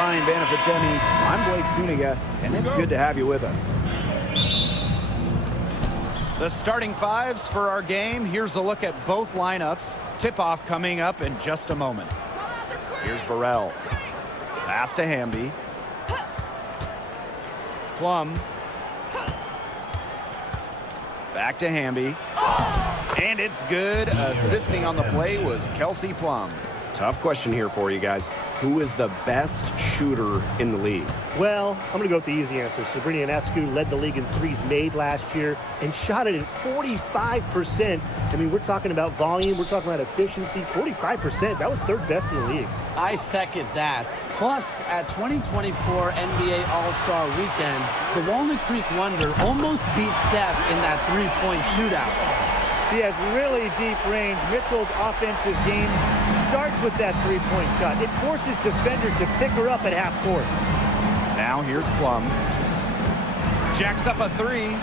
Ryan Banafitemi, I'm Blake Suniga, and it's good to have you with us. The starting fives for our game. Here's a look at both lineups. Tip-off coming up in just a moment. Here's Burrell. Pass to Hamby. Plum. Back to Hamby. And it's good. Assisting on the play was Kelsey Plum. Tough question here for you guys. Who is the best shooter in the league? Well, I'm going to go with the easy answer. Sabrina Ionescu led the league in threes made last year and shot it at 45%. I mean, we're talking about volume. We're talking about efficiency. 45%. That was third best in the league. I second that. Plus, at 2024 NBA All-Star Weekend, the Walnut Creek Wonder almost beat Steph in that three-point shootout. He has really deep range. Mitchell's offensive game starts with that three-point shot. It forces defenders to pick her up at half court. Now here's Plum. Jacks up a three,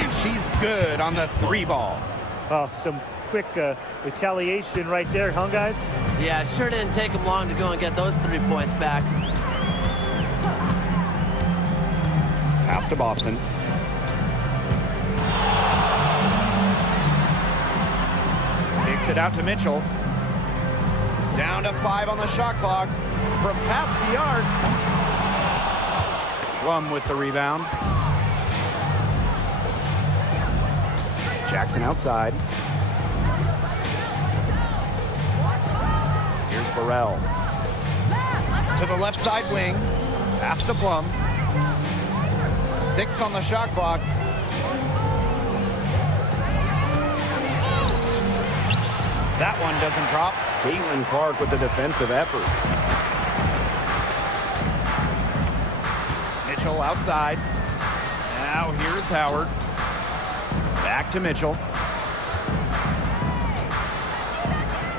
and she's good on the three ball. Oh, some quick retaliation right there, huh, guys? Yeah, sure didn't take him long to go and get those 3 points back. Pass to Boston. Kicks it out to Mitchell. Down to 5 on the shot clock. From past the arc. Plum with the rebound. Jackson outside. Here's Burrell. To the left side wing. Pass to Plum. 6 on the shot clock. That one doesn't drop. Caitlin Clark with the defensive effort. Mitchell outside. Now here's Howard. Back to Mitchell.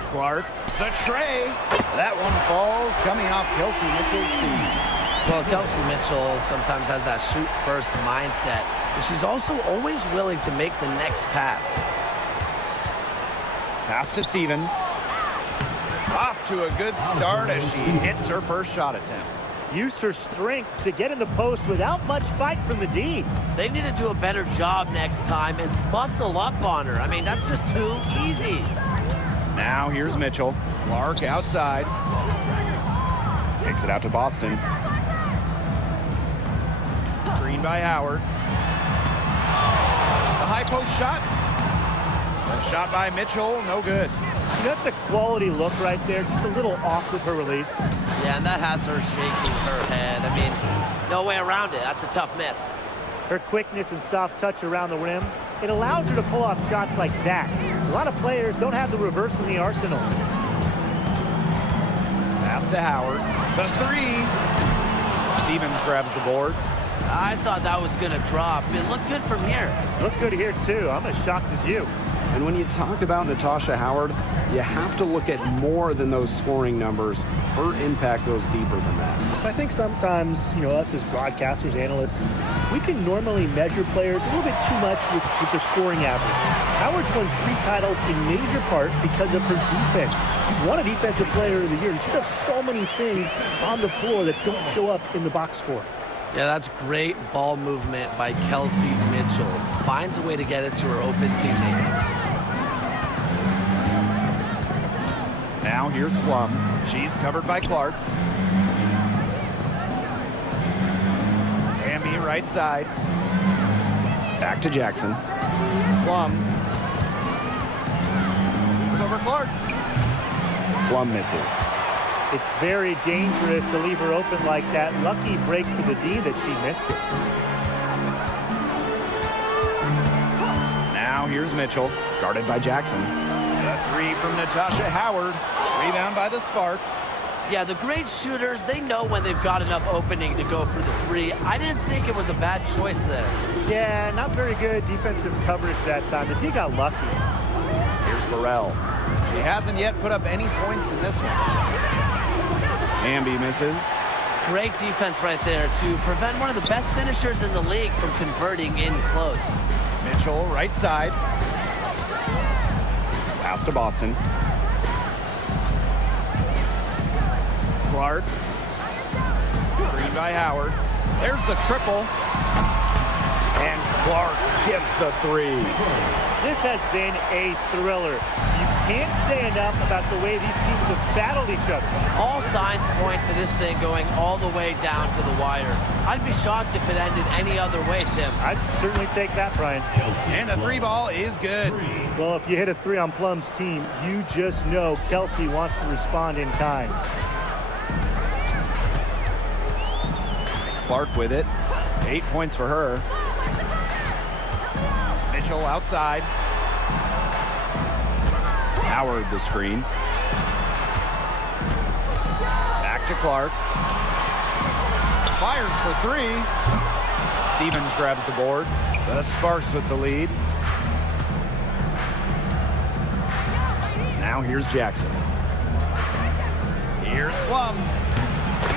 Clark. The tray. That one falls coming off Kelsey Mitchell's feet. Well, Kelsey Mitchell sometimes has that shoot-first mindset, but she's also always willing to make the next pass. Pass to Stevens. Off to a good start as she hits her first shot attempt. Used her strength to get in the post without much fight from the D. They need to do a better job next time and muscle up on her. I mean, that's just too easy. Now here's Mitchell. Clark outside. Kicks it out to Boston. Screen by Howard. The high post shot. A shot by Mitchell, no good. That's a quality look right there. Just a little off with her release. Yeah, and that has her shaking her head. I mean, no way around it. That's a tough miss. Her quickness and soft touch around the rim, it allows her to pull off shots like that. A lot of players don't have the reverse in the arsenal. Pass to Howard. The three. Stevens grabs the board. I thought that was going to drop. It looked good from here. Looked good here, too. I'm as shocked as you. And when you talk about Natasha Howard, you have to look at more than those scoring numbers. Her impact goes deeper than that. I think sometimes, us as broadcasters, analysts, we can normally measure players a little bit too much with their scoring average. Howard's won 3 titles in major part because of her defense. She's won a Defensive Player of the Year, and she does so many things on the floor that don't show up in the box score. Yeah, that's great ball movement by Kelsey Mitchell. Finds a way to get it to her open teammate. Now here's Plum. She's covered by Clark. Hamby right side. Back to Jackson. Plum. It's over Clark. Plum misses. It's very dangerous to leave her open like that. Lucky break for the D that she missed it. Now here's Mitchell, guarded by Jackson. The three from Natasha Howard. Rebound by the Sparks. Yeah, the great shooters, they know when they've got enough opening to go for the three. I didn't think it was a bad choice there. Yeah, not very good defensive coverage that time. The D got lucky. Here's Burrell. She hasn't yet put up any points in this one. Hamby misses. Great defense right there to prevent one of the best finishers in the league from converting in close. Mitchell, right side. Pass to Boston. Clark. Screen by Howard. There's the triple. And Clark gets the three. This has been a thriller. You can't say enough about the way these teams have battled each other. All signs point to this thing going all the way down to the wire. I'd be shocked if it ended any other way, Tim. I'd certainly take that, Brian. And the three ball is good. Well, if you hit a three on Plum's team, you just know Kelsey wants to respond in kind. Clark with it. 8 points for her. Mitchell outside. Howard the screen. Back to Clark. Fires for three. Stevens grabs the board. The Sparks with the lead. Now here's Jackson. Here's Plum.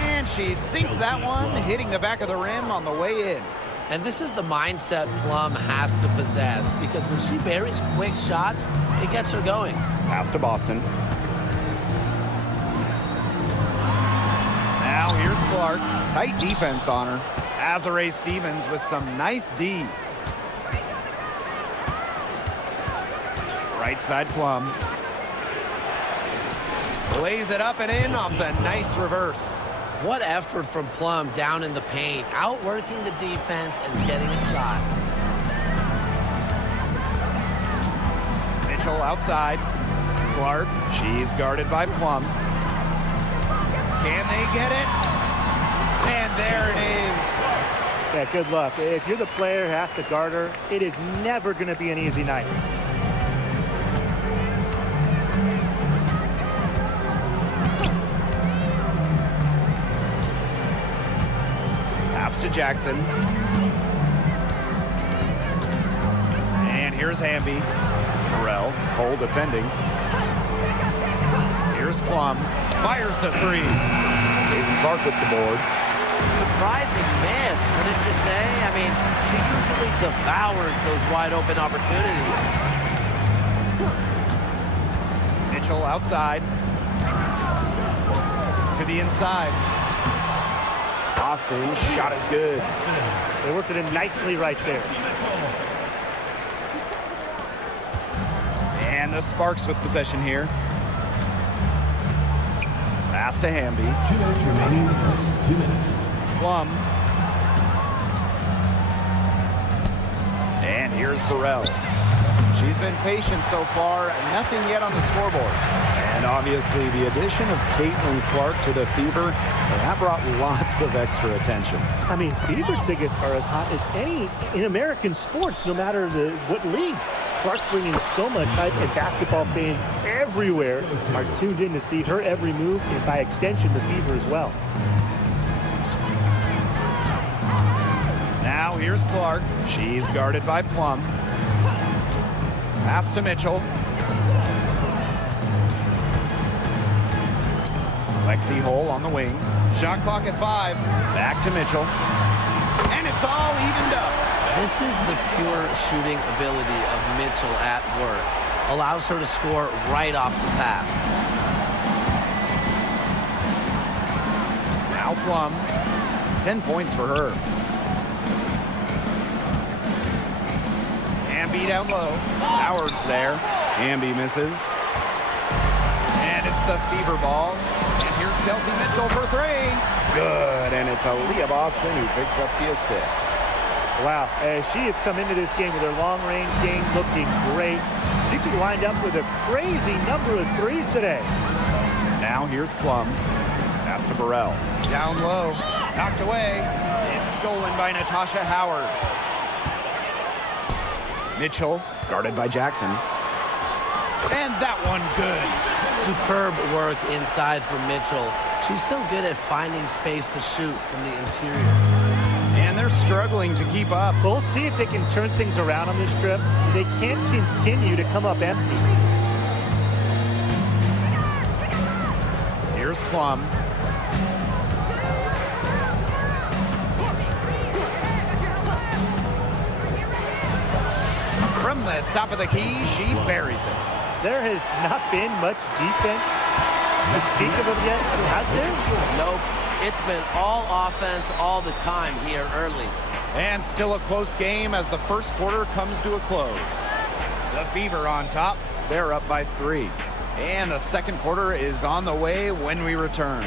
And she sinks that one, hitting the back of the rim on the way in. And this is the mindset Plum has to possess, because when she buries quick shots, it gets her going. Pass to Boston. Now here's Clark. Tight defense on her. Azare Stevens with some nice D. Right side Plum. Lays it up and in off the nice reverse. What effort from Plum down in the paint, outworking the defense and getting a shot. Mitchell outside. Clark, she's guarded by Plum. Can they get it? And there it is. Yeah, good luck. If you're the player who has to guard her, it is never going to be an easy night. Pass to Jackson. And here's Hamby. Burrell, Cole defending. Here's Plum. Fires the three. Aiden Clark with the board. Surprising miss, wouldn't you say? I mean, she usually devours those wide open opportunities. Mitchell outside. To the inside. Boston, shot is good. They worked it in nicely right there. And the Sparks with possession here. Pass to Hamby. 2 minutes remaining in the first. 2 minutes. Plum. And here's Burrell. She's been patient so far. Nothing yet on the scoreboard. And obviously the addition of Caitlin Clark to the Fever, that brought lots of extra attention. I mean, Fever tickets are as hot as any in American sports, no matter what league. Clark bringing so much hype, and basketball fans everywhere are tuned in to see her every move, and by extension, the Fever as well. Now here's Clark. She's guarded by Plum. Pass to Mitchell. Lexi Hole on the wing. Shot clock at 5. Back to Mitchell. And it's all evened up. This is the pure shooting ability of Mitchell at work. Allows her to score right off the pass. Now Plum. 10 points for her. Hamby down low. Howard's there. Hamby misses. And it's the Fever ball. And here's Kelsey Mitchell for 3. Good, and it's Aaliyah Boston who picks up the assist. Wow, she has come into this game with her long-range game looking great. She could wind up with a crazy number of threes today. Now here's Plum. Pass to Burrell. Down low. Knocked away. It's stolen by Natasha Howard. Mitchell, guarded by Jackson. And that one good. Superb work inside for Mitchell. She's so good at finding space to shoot from the interior. And they're struggling to keep up. We'll see if they can turn things around on this trip. They can't continue to come up empty. Here's Plum. From the top of the key, she buries it. There has not been much defense to speak of him yet, has there? Nope. It's been all offense all the time here early. And still a close game as the first quarter comes to a close. The Fever on top. They're up by 3. And the second quarter is on the way when we return.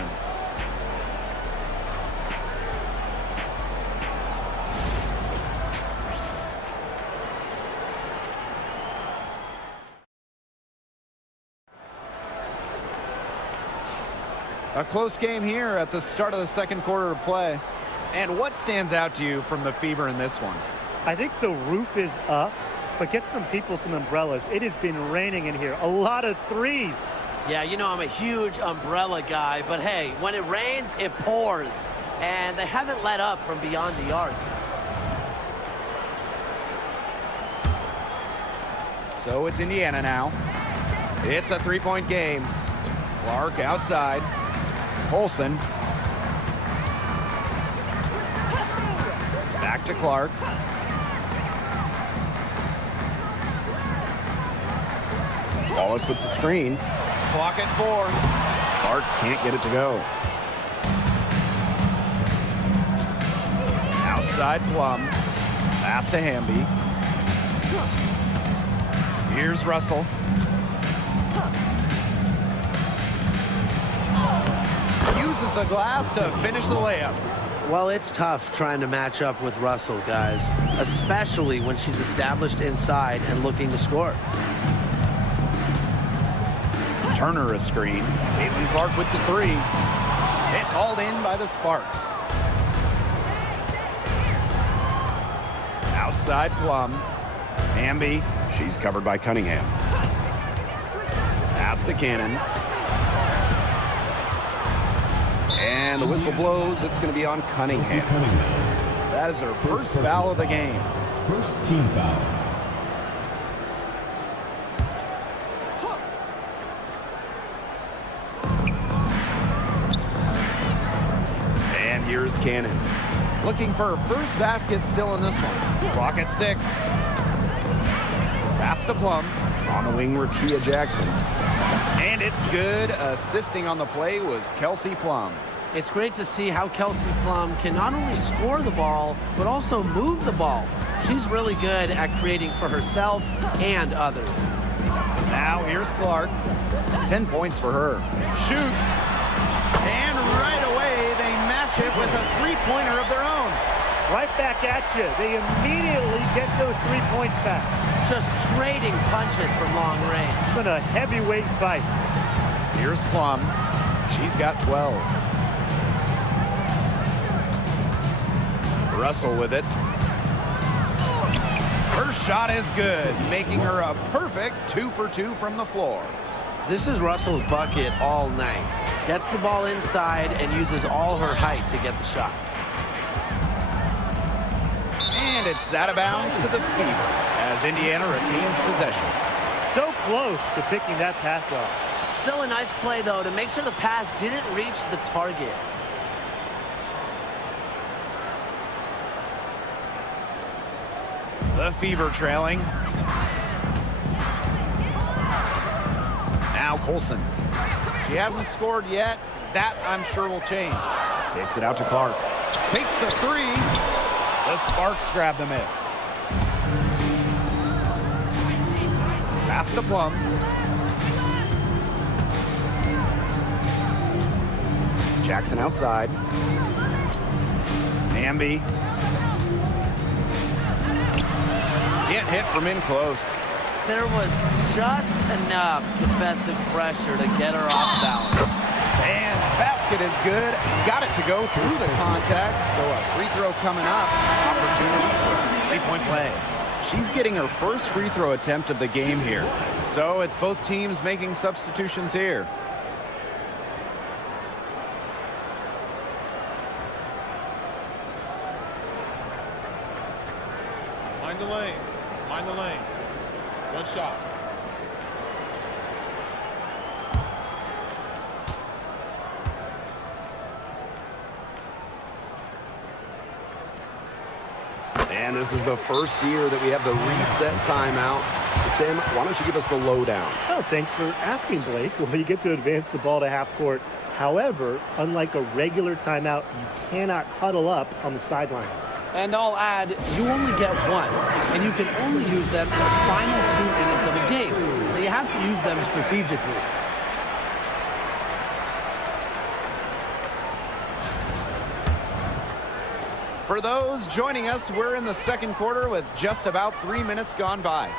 A close game here at the start of the second quarter of play. And what stands out to you from the Fever in this one? I think the roof is up, but get some people some umbrellas. It has been raining in here. A lot of threes. Yeah, you know I'm a huge umbrella guy, but hey, when it rains, it pours. And they haven't let up from beyond the arc. So it's Indiana now. It's a three-point game. Clark outside. Olsen. Back to Clark. Wallace with the screen. Clock at 4. Clark can't get it to go. Outside Plum. Pass to Hamby. Here's Russell. Uses the glass to finish the layup. Well, it's tough trying to match up with Russell, guys, especially when she's established inside and looking to score. Turner a screen. Caitlin Clark with the 3. It's hauled in by the Sparks. Outside Plum. Hamby. She's covered by Cunningham. Pass to Cannon. And the whistle blows. It's going to be on Cunningham. That is her first foul of the game. First team foul. And here's Cannon. Looking for her first basket still in this one. Clock at 6. Pass to Plum. On the wing, Rakia Jackson. And it's good. Assisting on the play was Kelsey Plum. It's great to see how Kelsey Plum can not only score the ball, but also move the ball. She's really good at creating for herself and others. Now here's Clark. 10 points for her. Shoots. And right away, they match it with a three-pointer of their own. Right back at you. They immediately get those 3 points back. Just trading punches from long range. It's been a heavyweight fight. Here's Plum. She's got 12. Russell with it. Her shot is good, making her a perfect 2 for 2 from the floor. This is Russell's bucket all night. Gets the ball inside and uses all her height to get the shot. And it's out of bounds to the Fever as Indiana retains possession. So close to picking that pass off. Still a nice play, though, to make sure the pass didn't reach the target. The Fever trailing. Now Colson. She hasn't scored yet. That, I'm sure, will change. Kicks it out to Clark. Takes the 3. The Sparks grab the miss. Pass to Plum. Jackson outside. Hamby. Can't hit from in close. There was just enough defensive pressure to get her off balance. And basket is good. Got it to go through the contact. So a free throw coming up. Opportunity for a three-point play. She's getting her first free throw attempt of the game here. So it's both teams making substitutions here. Mind the lanes. Mind the lanes. One shot. And this is the first year that we have the reset timeout. So Tim, why don't you give us the lowdown? Oh, thanks for asking, Blake. Well, you get to advance the ball to half court. However, unlike a regular timeout, you cannot huddle up on the sidelines. And I'll add, you only get one, and you can only use them in the final 2 minutes of a game. So you have to use them strategically. For those joining us, we're in the second quarter with just about 3 minutes gone by.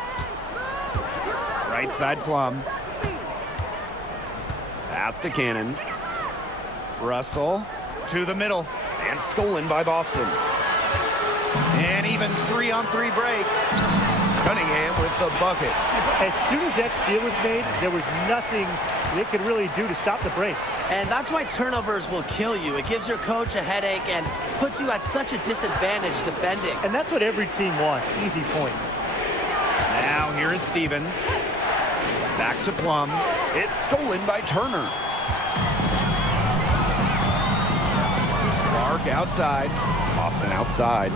Right side Plum. Pass to Cannon. Russell to the middle. And stolen by Boston. And even 3-on-3 break. Cunningham with the bucket. As soon as that steal was made, there was nothing they could really do to stop the break. And that's why turnovers will kill you. It gives your coach a headache and puts you at such a disadvantage defending. And that's what every team wants, easy points. Now here is Stevens. Back to Plum. It's stolen by Turner. Clark outside. Boston outside.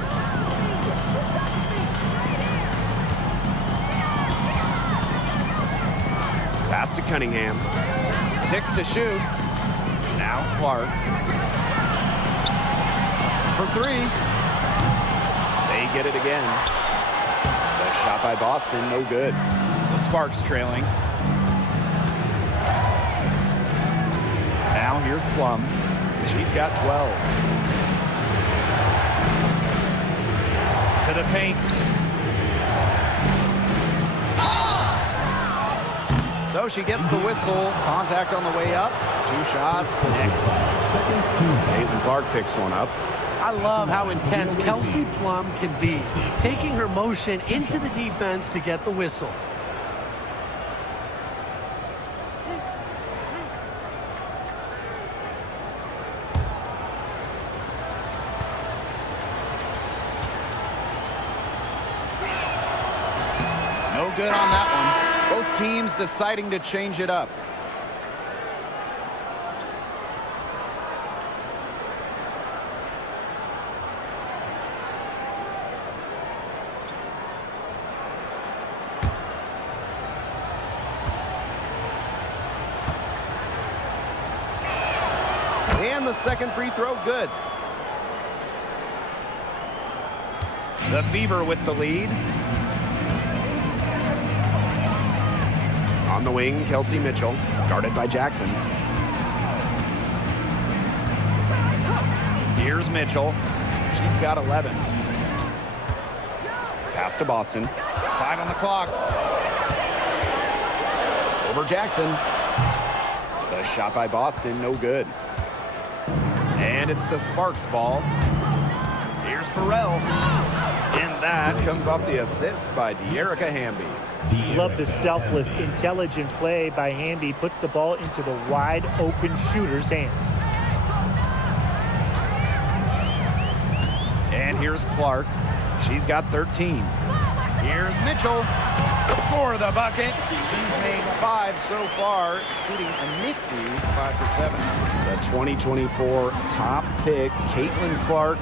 Pass to Cunningham. 6 to shoot. Now Clark. For 3. They get it again. The shot by Boston, no good. The Sparks trailing. Now here's Plum. She's got 12. To the paint. So she gets the whistle. Contact on the way up. 2 shots. Caitlin Clark picks one up. I love how intense Kelsey Plum can be, taking her motion into the defense to get the whistle. No good on that one. Both teams deciding to change it up. And the second free throw, good. The Fever with the lead. On the wing, Kelsey Mitchell, guarded by Jackson. Here's Mitchell. She's got 11. Pass to Boston. 5 on the clock. Over Jackson. The shot by Boston, no good. And it's the Sparks ball. Here's Perrell. And that comes off the assist by De'Erica Hamby. Love the selfless, intelligent play by Hamby. Puts the ball into the wide open shooter's hands. And here's Clark. She's got 13. Here's Mitchell. Score the bucket. She's made 5 so far, including a nifty 5 for 7. The 2024 top pick, Caitlin Clark.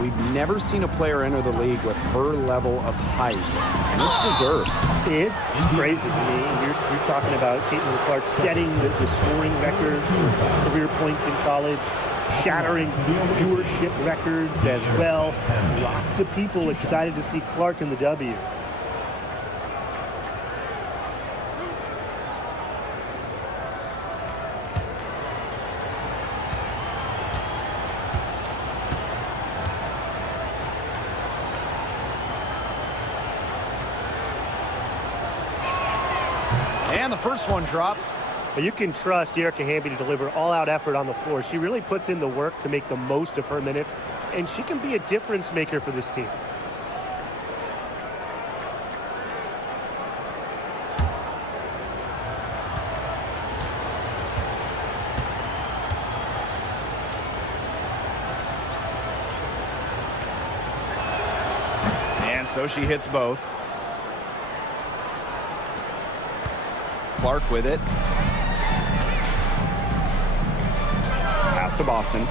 We've never seen a player enter the league with her level of height, and it's deserved. It's crazy to me. You're talking about Caitlin Clark setting the scoring records for career points in college, shattering viewership records as well. Lots of people excited to see Clark in the W. And the first one drops. But you can trust De'Erica Hamby to deliver all-out effort on the floor. She really puts in the work to make the most of her minutes, and she can be a difference maker for this team. And so she hits both. Clark with it. Pass to Boston.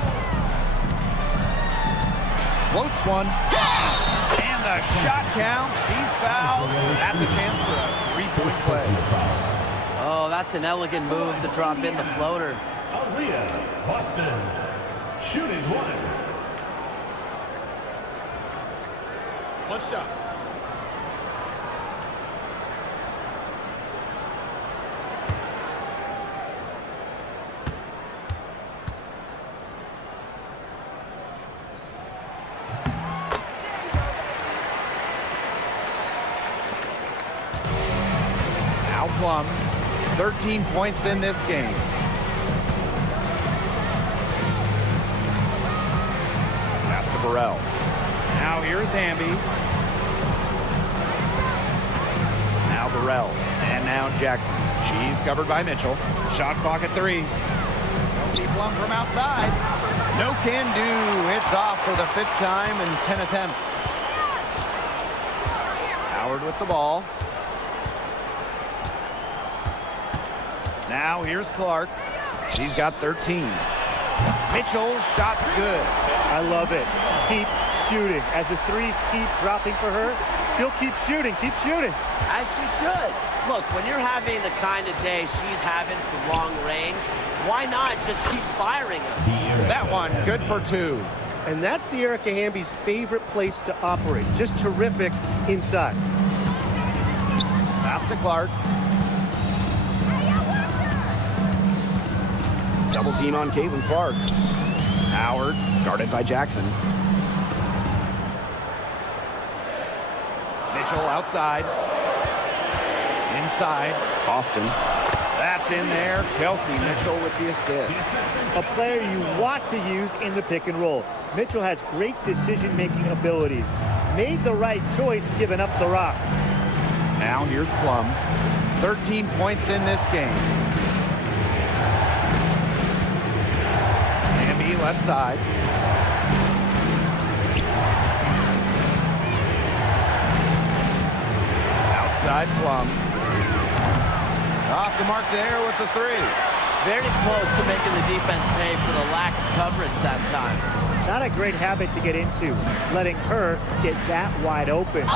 Floats one. And the shot count. She's fouled. That's a chance for a Three-point play. Oh, that's an elegant move to drop in the floater. Aaliyah, Boston. Shooting one. One shot. Now Plum, 13 points in this game. Pass to Burrell. Now here's Hamby. Now Burrell. And now Jackson. She's covered by Mitchell. Shot clock at 3. See Plum from outside. No can do. It's off for the 5th time in 10 attempts. Howard with the ball. Now here's Clark. She's got 13. Mitchell, shot's good. I love it. Keep shooting. As the threes keep dropping for her, she'll keep shooting, keep shooting. As she should. Look, when you're having the kind of day she's having from long range, why not just keep firing them? That one, good for 2. And that's De'Erica Hamby's favorite place to operate. Just terrific inside. Pass to Clark. Double team on Caitlin Clark. Howard, guarded by Jackson. Mitchell outside. Inside. Boston. That's in there. Kelsey Mitchell with the assist. A player you want to use in the pick and roll. Mitchell has great decision-making abilities. Made the right choice giving up the rock. Now here's Plum. 13 points in this game. Hamby left side. Outside Plum. Off the mark there with the 3. Very close to making the defense pay for the lax coverage that time. Not a great habit to get into, letting her get that wide open.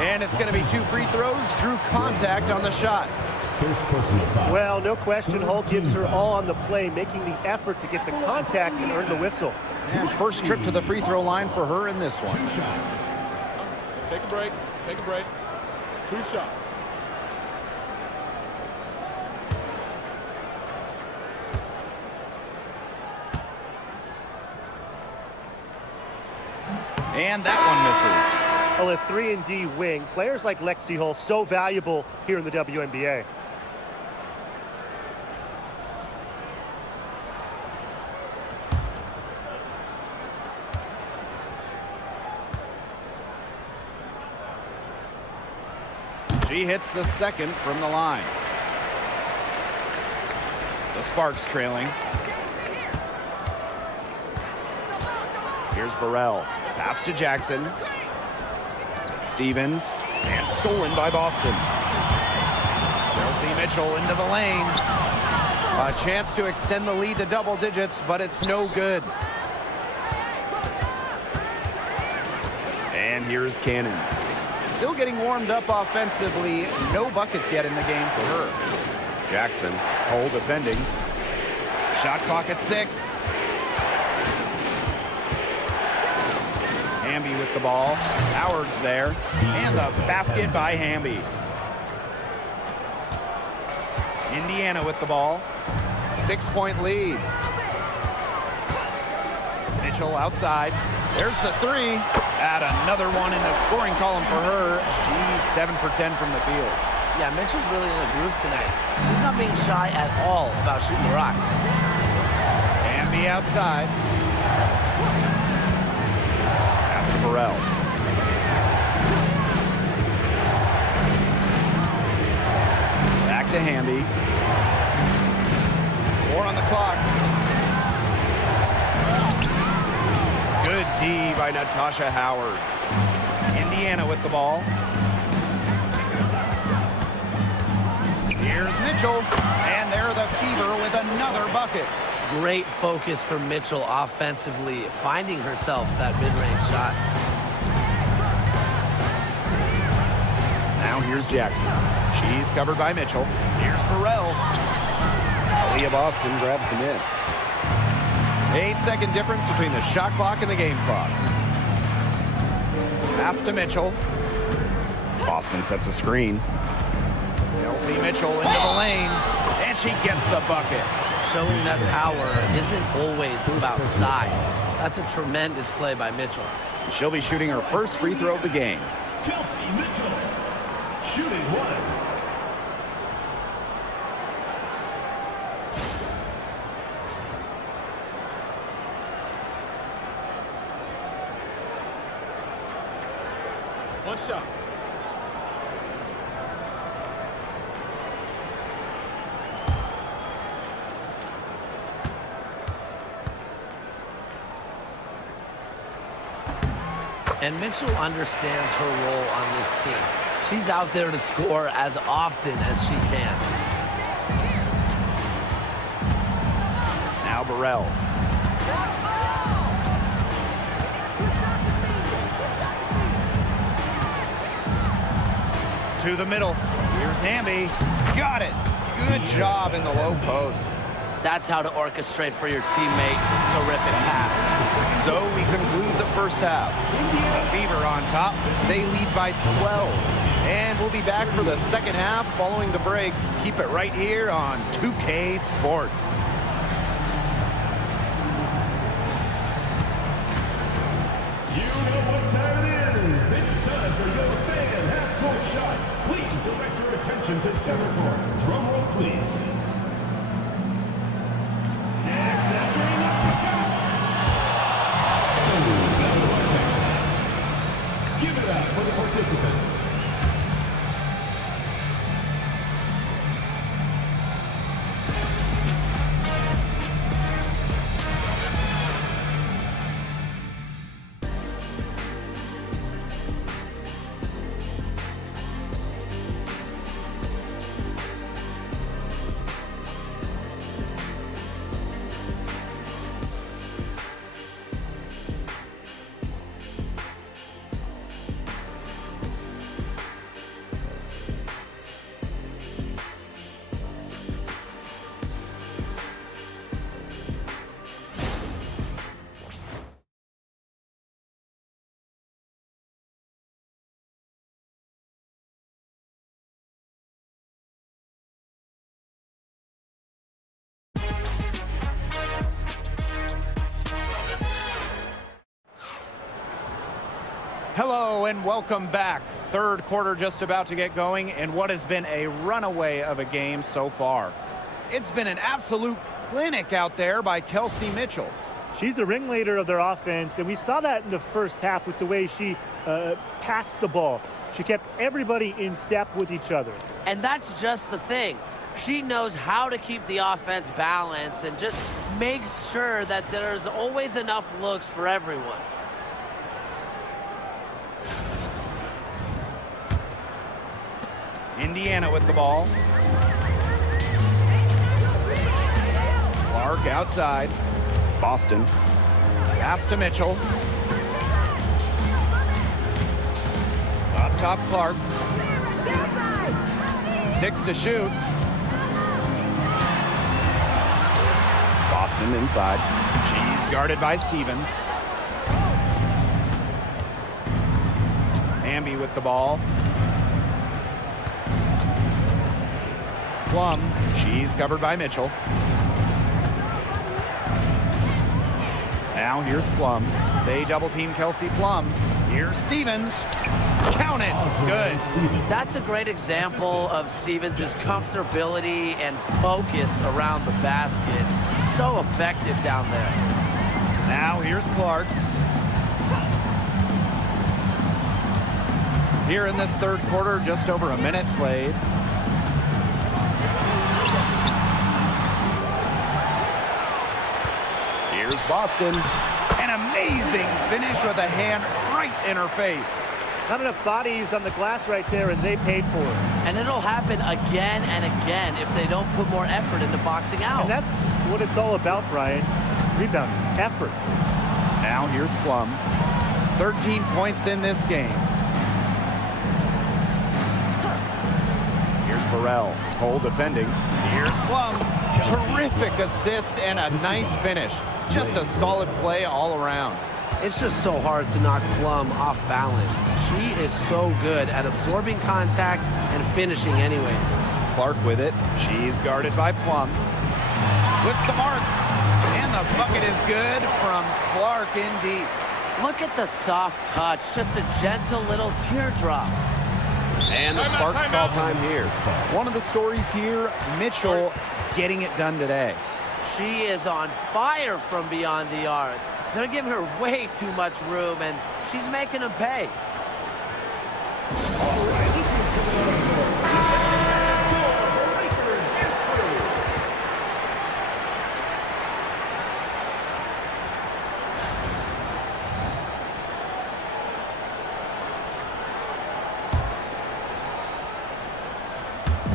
And it's going to be 2 free throws. Drew contact on the shot. First personal foul. Well, no question, Hull gives her all on the play, making the effort to get the contact and earn the whistle. And first trip to the free throw line for her in this one. 2 shots. Take a break. Take a break. 2 shots. And that one misses. Well, a 3-and-D wing. Players like Lexi Hull, so valuable here in the WNBA. She hits the second from the line. The Sparks trailing. Here's Burrell. Pass to Jackson. Stevens. And stolen by Boston. Kelsey Mitchell into the lane. A chance to extend the lead to double digits, but it's no good. And here's Cannon. Still getting warmed up offensively. No buckets yet in the game for her. Jackson, Hull defending. Shot clock at 6. Hamby with the ball. Howard's there. And the basket by Hamby. Indiana with the ball. 6-point lead. Mitchell outside. There's the 3. Add another one in the scoring column for her. She's 7 for 10 from the field. Yeah, Mitchell's really in a groove tonight. She's not being shy at all about shooting the rock. Hamby outside. Pass to Burrell. Back to Hamby. 4 on the clock. Good D by Natasha Howard. Indiana with the ball. Here's Mitchell, and they're the Fever with another bucket. Great focus for Mitchell offensively, finding herself that mid-range shot. Now Now here's Jackson. She's covered by Mitchell. Here's Burrell. Aaliyah Boston grabs the miss. 8-second difference between the shot clock and the game clock. Pass to Mitchell. Boston sets a screen. Kelsey Mitchell into the lane, and she gets the bucket. Showing that power isn't always about size. That's a tremendous play by Mitchell. She'll be shooting her first free throw of the game. Kelsey Mitchell, shooting one. One shot. And Mitchell understands her role on this team. She's out there to score as often as she can. Now Burrell. To the middle. Here's Hamby. Got it. Good job in the low post. That's how to orchestrate for your teammate. Terrific pass. So we conclude the first half. The Fever on top. They lead by 12. And we'll be back for the second half following the break. Keep it right here on 2K Sports. You know what time it is. It's time for your fan half-court shot. Please direct your attention to center court. Drum roll, please. And that's bringing up the shot. Oh, that'll look excellent. Give it up for the participants. Hello and welcome back. Third quarter just about to get going, and what has been a runaway of a game so far. It's been an absolute clinic out there by Kelsey Mitchell. She's the ringleader of their offense, and we saw that in the first half with the way she passed the ball. She kept everybody in step with each other. And that's just the thing. She knows how to keep the offense balanced and just makes sure that there's always enough looks for everyone. Indiana with the ball. Clark outside. Boston. Pass to Mitchell. Up top, Clark. 6 to shoot. Boston inside. She's guarded by Stevens. Hamby with the ball. Plum. She's covered by Mitchell. Now here's Plum. They double team Kelsey Plum. Here's Stevens. Count it. Good. That's a great example of Stevens' comfortability and focus around the basket. So effective down there. Now here's Clark. Here in this third quarter, just over a minute played. Here's Boston. An amazing finish with a hand right in her face. Not enough bodies on the glass right there, and they paid for it. And it'll happen again and again if they don't put more effort into boxing out. And that's what it's all about, Brian. Rebound, effort. Now here's Plum. 13 points in this game. Burrell. Cole defending. Here's Plum. Terrific assist and a nice finish. Just a solid play all around. It's just so hard to knock Plum off balance. She is so good at absorbing contact and finishing anyways. Clark with it. She's guarded by Plum. With some arc. And the bucket is good from Clark in deep. Look at the soft touch. Just a gentle little teardrop. And the Sparks call time here. One of the stories here, Mitchell getting it done today. She is on fire from beyond the arc. They're giving her way too much room, and she's making them pay.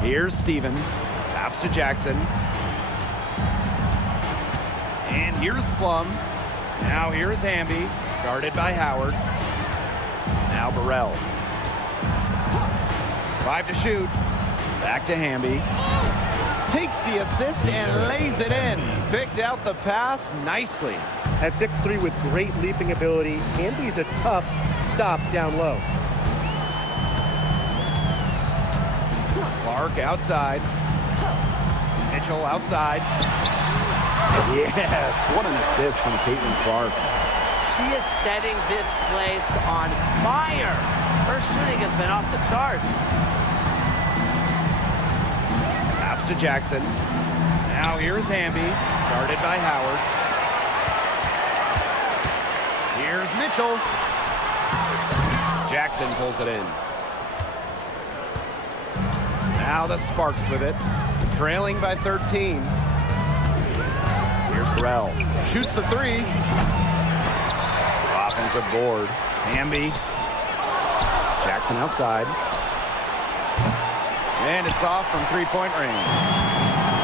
Here's Stevens. Pass to Jackson. And here's Plum. Now here's Hamby. Guarded by Howard. Now Burrell. 5 to shoot. Back to Hamby. Takes the assist and lays it in. Picked out the pass nicely. At 6'3" with great leaping ability, Hamby's a tough stop down low. Clark outside. Mitchell outside. Yes, what an assist from Caitlin Clark. She is setting this place on fire. Her shooting has been off the charts. Pass to Jackson. Now here's Hamby. Guarded by Howard. Here's Mitchell. Jackson pulls it in. Now the Sparks with it. Trailing by 13. Here's Burrell. Shoots the three. Offensive board. Hamby. Jackson outside. And it's off from three-point range.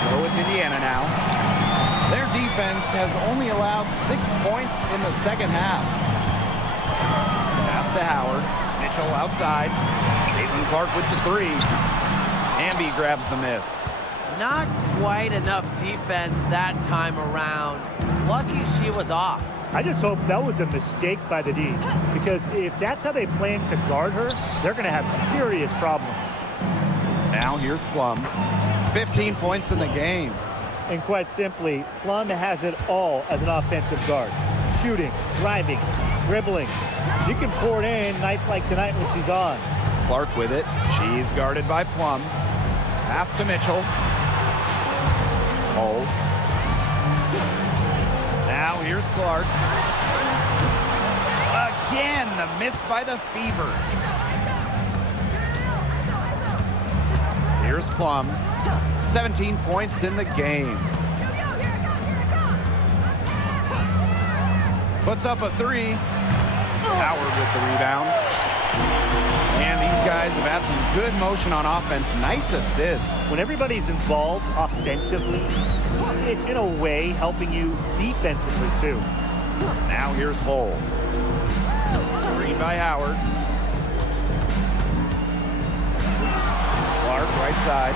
So it's Indiana now. Their defense has only allowed 6 points in the second half. Pass to Howard. Mitchell outside. Caitlin Clark with the three. Hamby grabs the miss. Not quite enough defense that time around. Lucky she was off. I just hope that was a mistake by the D, because if that's how they plan to guard her, they're going to have serious problems. Now here's Plum. 15 points in the game. And quite simply, Plum has it all as an offensive guard. Shooting, driving, dribbling. You can pour it in nights like tonight when she's on. Clark with it. She's guarded by Plum. Pass to Mitchell. Hold. Now here's Clark. Again, the miss by the Fever. Here's Plum. 17 points in the game. Puts up a three. Howard with the rebound. And these guys have had some good motion on offense. Nice assists. When everybody's involved offensively, it's in a way helping you defensively too. Now here's Hull. Screen by Howard. Clark right side.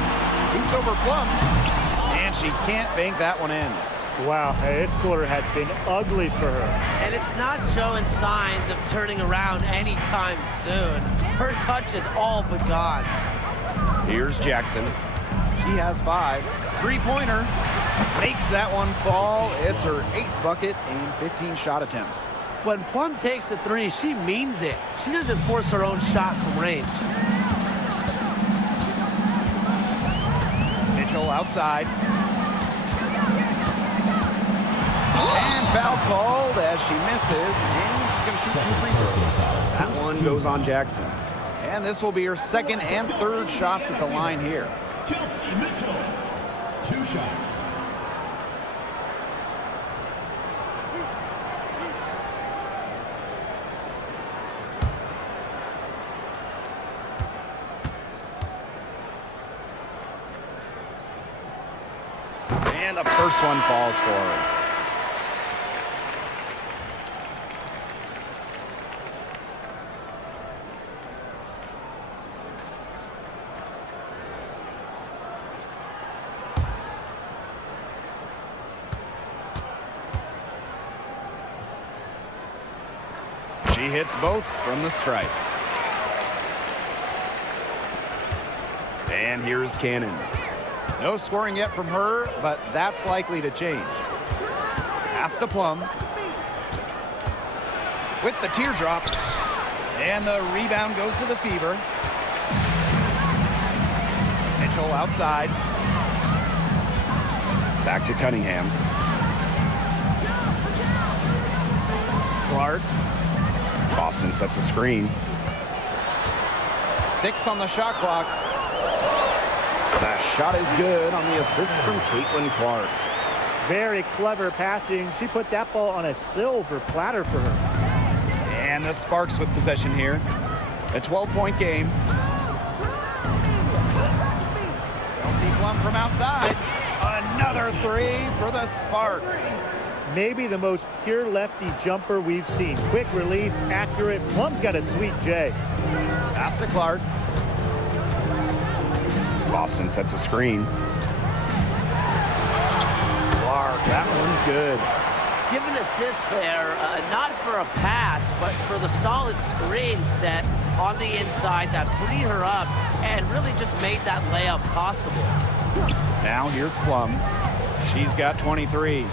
Hoops over Plum. And she can't bank that one in. Wow, this quarter has been ugly for her. And it's not showing signs of turning around anytime soon. Her touch is all but gone. Here's Jackson. She has 5. Three-pointer. Makes that one fall. It's her 8th bucket in 15 shot attempts. When Plum takes a three, she means it. She doesn't force her own shot from range. Mitchell outside. And foul called as she misses. And she's going to shoot 2 free throws. That one goes on Jackson. And this will be her 2nd and 3rd shots at the line here. Kelsey Mitchell, 2 shots. And the first one falls for her. She hits both from the stripe. And here's Cannon. No scoring yet from her, but that's likely to change. Pass to Plum. With the teardrop. And the rebound goes to the Fever. Mitchell outside. Back to Cunningham. Clark. Boston sets a screen. 6 on the shot clock. That shot is good on the assist from Caitlin Clark. Very clever passing. She put that ball on a silver platter for her. And the Sparks with possession here. A 12-point game. Kelsey Plum from outside. Another 3 for the Sparks. Maybe the most pure lefty jumper we've seen. Quick release, accurate. Plum's got a sweet J. Pass to Clark. Boston sets a screen. Clark, that one's good. Give an assist there, not for a pass, but for the solid screen set on the inside that freed her up and really just made that layup possible. Now here's Plum. She's got 23.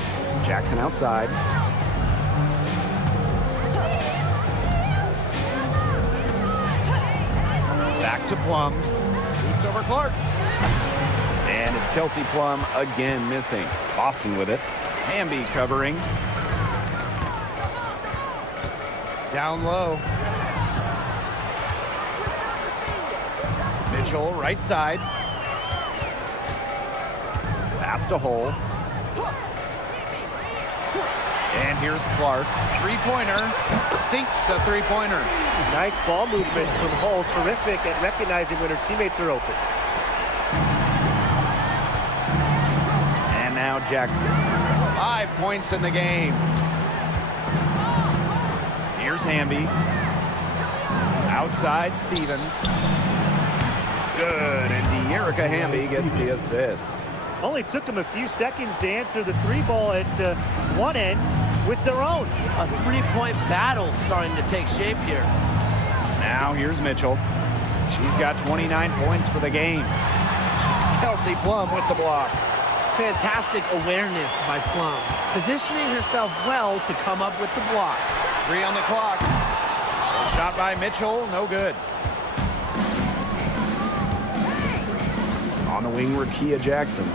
Jackson outside. Back to Plum. Shoots over Clark. And it's Kelsey Plum again missing. Boston with it. Hamby covering. Down low. Mitchell right side. Pass to Hole. And here's Clark. Three-pointer. Sinks the three-pointer. Nice ball movement from Hull. Terrific at recognizing when her teammates are open. And now Jackson. 5 points in the game. Here's Hamby. Outside Stevens. Good. And De'Erica Hamby gets the assist. Only took them a few seconds to answer the 3-ball at one end with their own. A three-point battle starting to take shape here. Now here's Mitchell. She's got 29 points for the game. Kelsey Plum with the block. Fantastic awareness by Plum, positioning herself well to come up with the block. 3 on the clock. Shot by Mitchell, no good. On the wing, Rakia Jackson.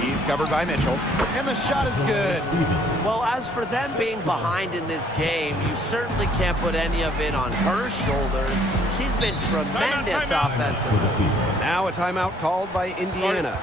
She's covered by Mitchell. And the shot is good. Well, as for them being behind in this game, you certainly can't put any of it on her shoulders. She's been tremendous offensively. Now a timeout called by Indiana.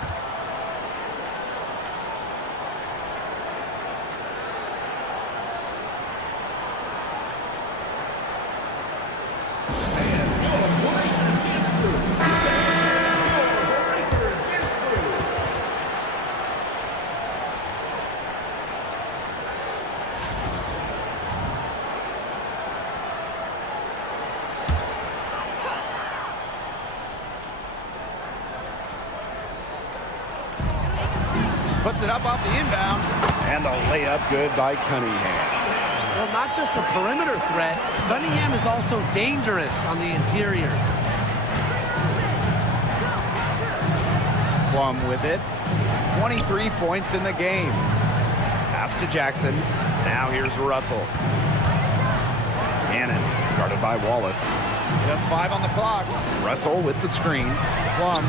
Puts it up off the inbound. And the layup good by Cunningham. Well, not just a perimeter threat, Cunningham is also dangerous on the interior. Plum with it. 23 points in the game. Pass to Jackson. Now here's Russell. Cannon guarded by Wallace. Just 5 on the clock. Russell with the screen. Plum.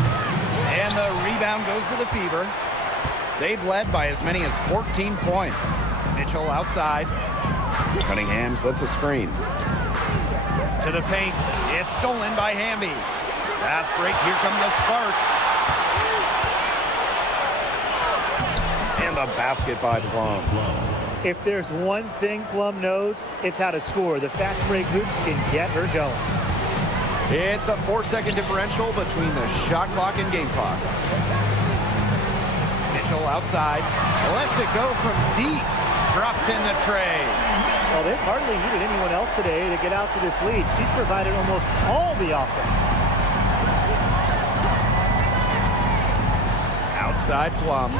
And the rebound goes to the Fever. They've led by as many as 14 points. Mitchell outside. Cunningham sets a screen. To the paint. It's stolen by Hamby. Fast break. Here come the Sparks. And the basket by Plum. If there's one thing Plum knows, it's how to score. The fast break hoops can get her going. It's a 4-second differential between the shot clock and game clock. Mitchell outside. Lets it go from deep. Drops in the tray. Well, they've hardly needed anyone else today to get out to this lead. She's provided almost all the offense. Outside Plum.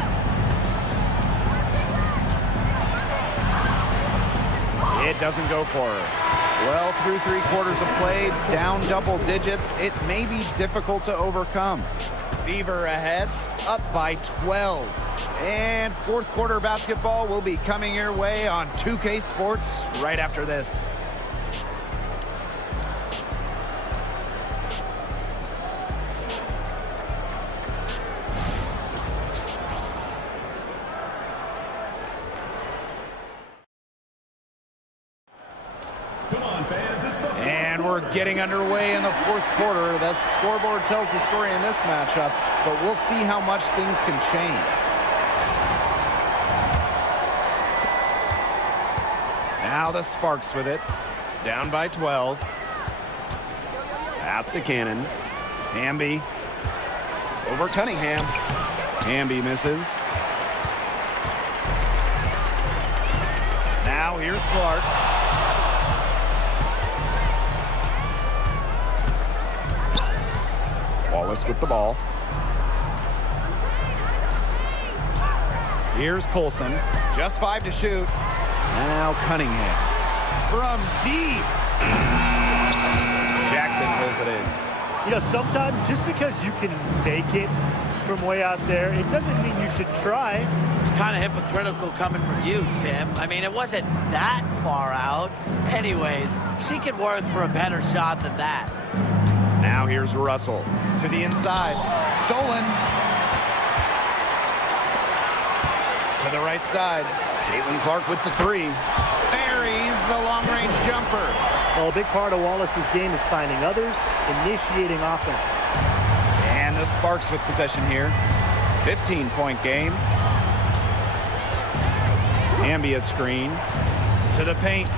It doesn't go for her. Well, through 3 quarters of play, down double digits, it may be difficult to overcome. Fever ahead, up by 12. And fourth quarter basketball will be coming your way on 2K Sports right after this. Come on, fans, it's the... And we're getting underway in the fourth quarter. That scoreboard tells the story in this matchup, but we'll see how much things can change. Now the Sparks with it. Down by 12. Pass to Cannon. Hamby. Over Cunningham. Hamby misses. Now here's Clark. Wallace with the ball. Here's Colson. Just 5 to shoot. Now Cunningham. From deep. Jackson pulls it in. You know, sometimes just because you can make it from way out there, it doesn't mean you should try. Kind of hypocritical coming from you, Tim. I mean, it wasn't that far out. Anyways, she could work for a better shot than that. Now here's Russell. To the inside. Stolen. To the right side. Caitlin Clark with the 3. Buries the long-range jumper. Well, a big part of Wallace's game is finding others, initiating offense. And the Sparks with possession here. 15-point game. Ambia screen. To the paint.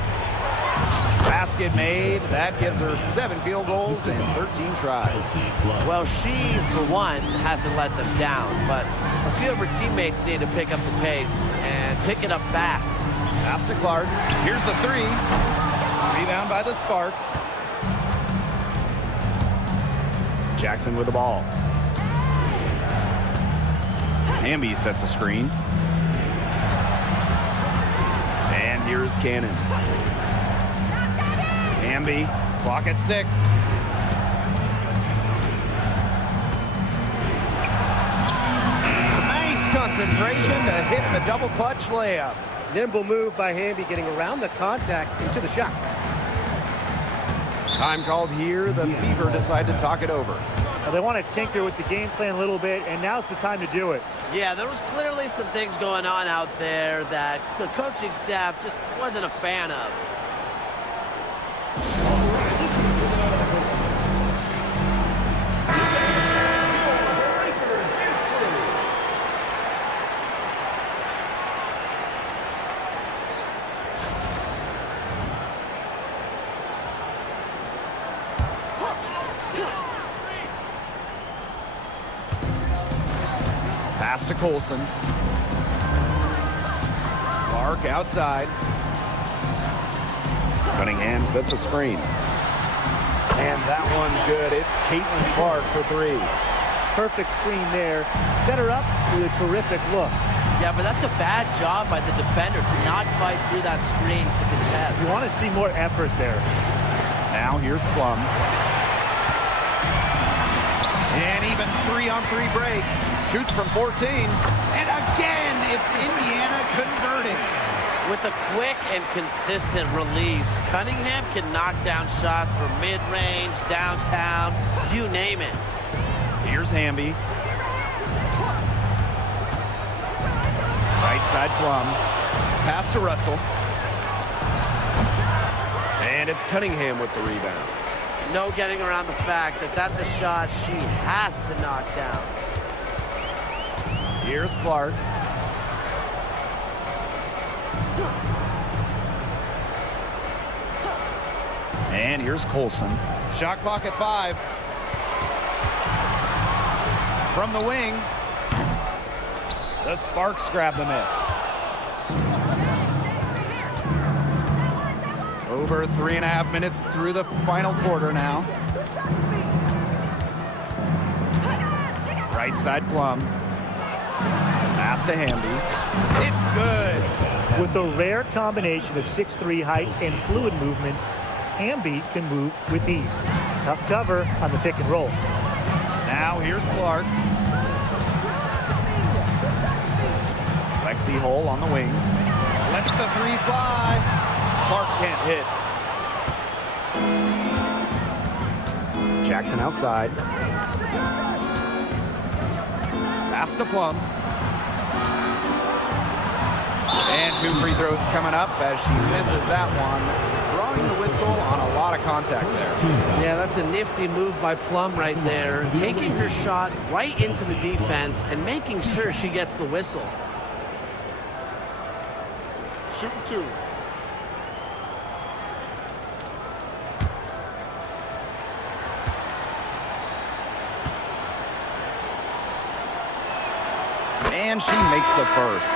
Basket made. That gives her 7 field goals and 13 tries. Well, she, for one, hasn't let them down, but a few of her teammates need to pick up the pace and pick it up fast. Pass to Clark. Here's the 3. Rebound by the Sparks. Jackson with the ball. Hamby sets a screen. And here's Cannon. Hamby, clock at 6. Nice concentration to hit the double clutch layup. Nimble move by Hamby, getting around the contact into the shot. Time called here. The Fever decide to talk it over. They want to tinker with the game plan a little bit, and now's the time to do it. Yeah, there was clearly some things going on out there that the coaching staff just wasn't a fan of. Pass to Colson. Clark outside. Cunningham sets a screen. And that one's good. It's Caitlin Clark for 3. Perfect screen there. Set her up with a terrific look. Yeah, but that's a bad job by the defender to not fight through that screen to contest. You want to see more effort there. Now here's Plum. And even 3-on-3 break. Shoots from 14. And again, it's Indiana converting. With a quick and consistent release, Cunningham can knock down shots from mid-range, downtown, you name it. Here's Hamby. Right side Plum. Pass to Russell. And it's Cunningham with the rebound. No getting around the fact that that's a shot she has to knock down. Here's Clark. And here's Colson. Shot clock at 5. From the wing. The Sparks grab the miss. Over 3.5 minutes through the final quarter now. Right side Plum. Pass to Hamby. It's good. With a rare combination of 6'3" height and fluid movements, Hamby can move with ease. Tough cover on the pick and roll. Now here's Clark. Lexi Hole on the wing. Lets the three fly. Clark can't hit. Jackson outside. Pass to Plum. And 2 free throws coming up as she misses that one. Drawing the whistle on a lot of contact there. Yeah, that's a nifty move by Plum right there. Taking her shot right into the defense and making sure she gets the whistle. Shooting 2. And she makes the first.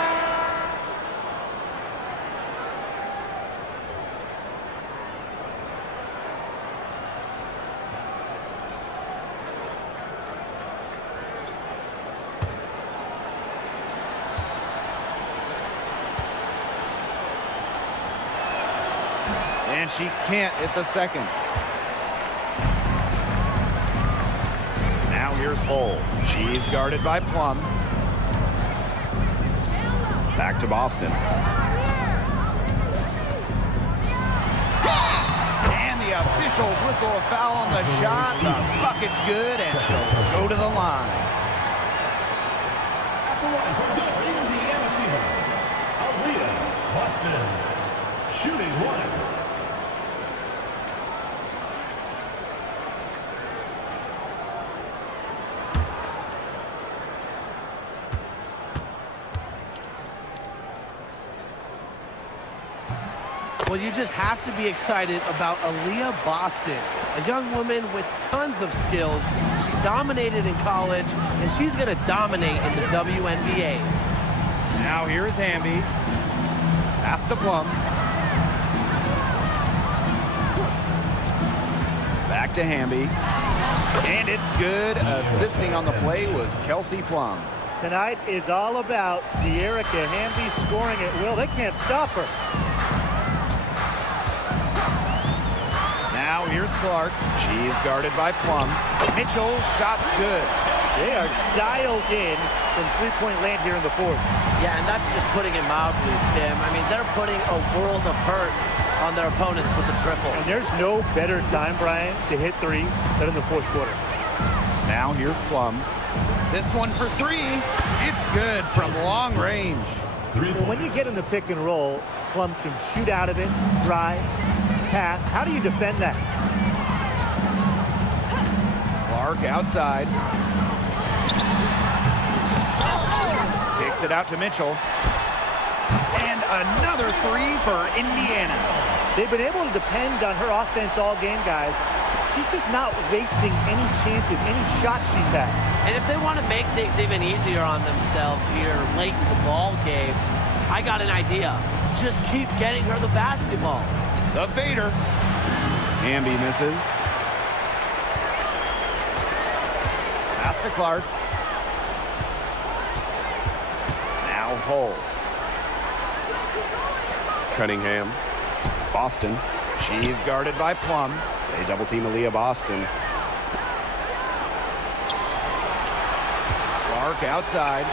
And she can't hit the second. Now here's Hole. She's guarded by Plum. Back to Boston. And the officials whistle a foul on the shot. The bucket's good, and she'll go to the line. At the line from the Indiana Fever, Aaliyah Boston. Shooting 1. Well, you just have to be excited about Aaliyah Boston, a young woman with tons of skills. She dominated in college, and she's going to dominate in the WNBA. Now here's Hamby. Pass to Plum. Back to Hamby. And it's good. Assisting on the play was Kelsey Plum. Tonight is all about De'Erica Hamby scoring at will. They can't stop her. Now here's Clark. She's guarded by Plum. Mitchell, shot's good. They are dialed in from three-point land here in the fourth. Yeah, and that's just putting it mildly, Tim. I mean, they're putting a world of hurt on their opponents with the triple. And there's no better time, Brian, to hit threes than in the fourth quarter. Now here's Plum. This one for 3. It's good from long range. Well, when you get in the pick and roll, Plum can shoot out of it, drive, pass. How do you defend that? Clark outside. Kicks it out to Mitchell. And another 3 for Indiana. They've been able to depend on her offense all game, guys. She's just not wasting any chances, any shots she's had. And if they want to make things even easier on themselves here late in the ball game, I got an idea. Just keep getting her the basketball. The fader. Hamby misses. Pass to Clark. Now Hole. Cunningham. Boston. She's guarded by Plum. They double team Aaliyah Boston. Clark outside.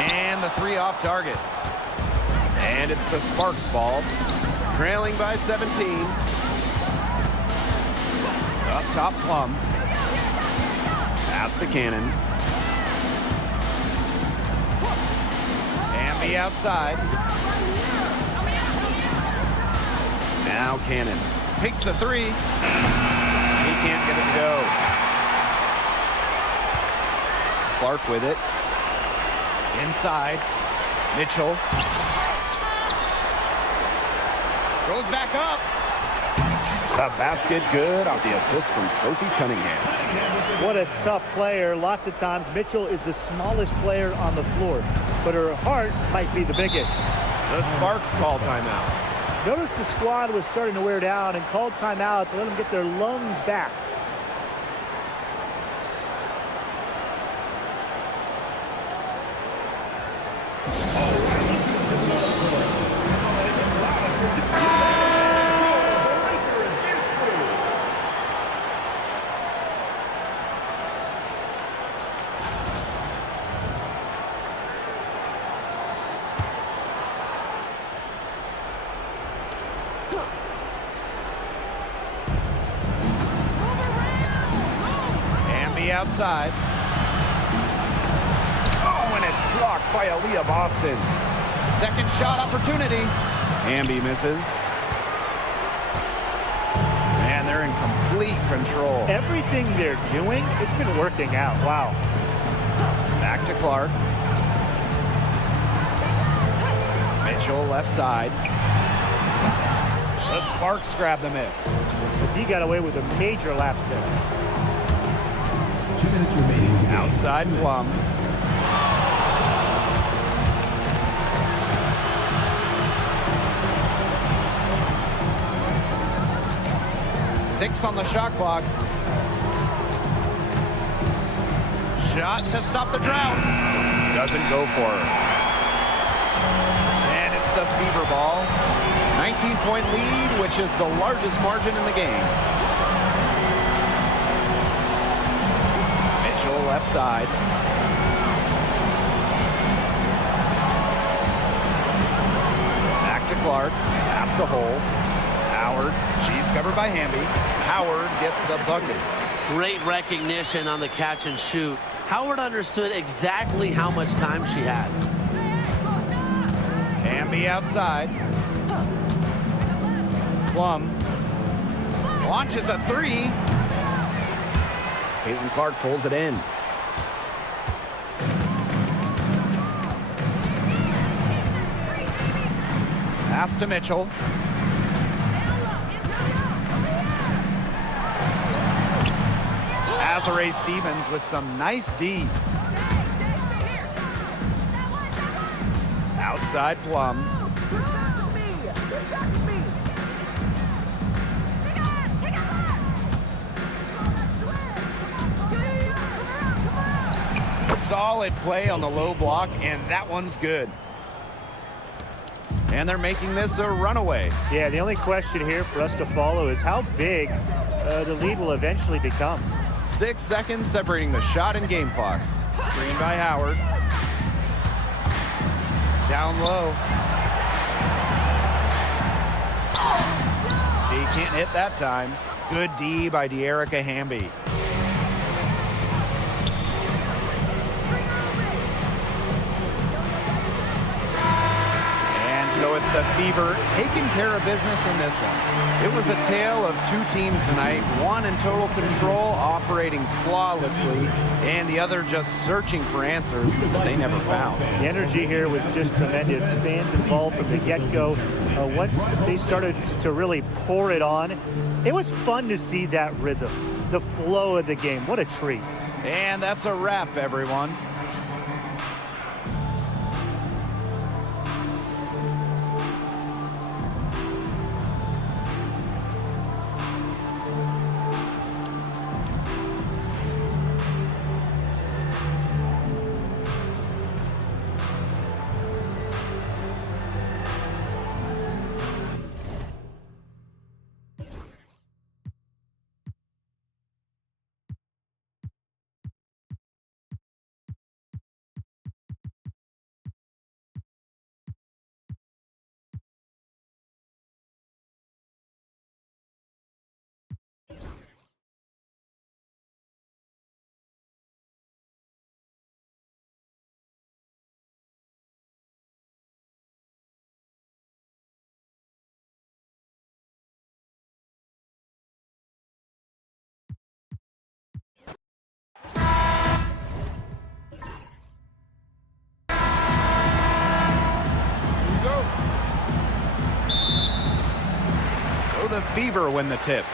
And the 3 off target. And it's the Sparks ball. Trailing by 17. Up top, Plum. Pass to Cannon. Hamby outside. Now Cannon takes the 3. He can't get it to go. Clark with it. Inside. Mitchell. Goes back up. The basket good off the assist from Sophie Cunningham. What a tough player. Lots of times, Mitchell is the smallest player on the floor, but her heart might be the biggest. The Sparks call timeout. Notice the squad was starting to wear down and called timeout to let them get their lungs back. outside. Oh, and it's blocked by Aaliyah Boston. Second shot opportunity. Hamby misses. And they're in complete control. Everything they're doing, it's been working out. Wow. Back to Clark. Mitchell left side. The Sparks grab the miss. But he got away with a major lapse there. 2 minutes remaining. Outside Plum. Six on the shot clock. Shot to stop the drought. Doesn't go for her. And it's the Fever ball. 19-point lead, which is the largest margin in the game. Mitchell left side. Back to Clark. Past the hole. Howard. She's covered by Hamby. Howard gets the bucket. Great recognition on the catch and shoot. Howard understood exactly how much time she had. Hamby outside. Plum launches a three. Caitlin Clark pulls it in. Pass to Mitchell. Azare Stevens with some nice D. Outside Plum. Solid play on the low block, and that one's good. And they're making this a runaway. Yeah, the only question here for us to follow is how big the lead will eventually become. 6 seconds separating the shot and game clocks. Screen by Howard. Down low. He can't hit that time. Good D by De'Erica Hamby. So it's the Fever taking care of business in this one. It was a tale of two teams tonight, one in total control, operating flawlessly, and the other just searching for answers that they never found. The energy here was just tremendous. Fans involved from the get-go. Once they started to really pour it on, it was fun to see that rhythm, the flow of the game. What a treat. And that's a wrap, everyone. The Fever win the tip.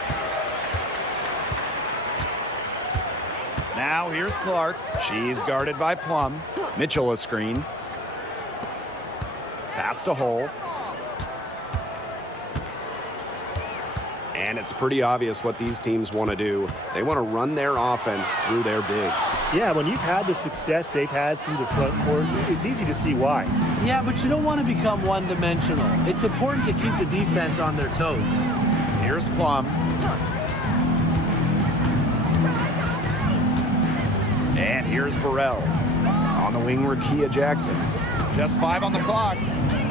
Now here's Clark. She's guarded by Plum. Mitchell a screen. Pass to Hole. And it's pretty obvious what these teams want to do. They want to run their offense through their bigs. Yeah, when you've had the success they've had through the front court, it's easy to see why. Yeah, but you don't want to become one-dimensional. It's important to keep the defense on their toes. Here's Plum. And here's Burrell. On the wing, Rakia Jackson. Just 5 on the clock.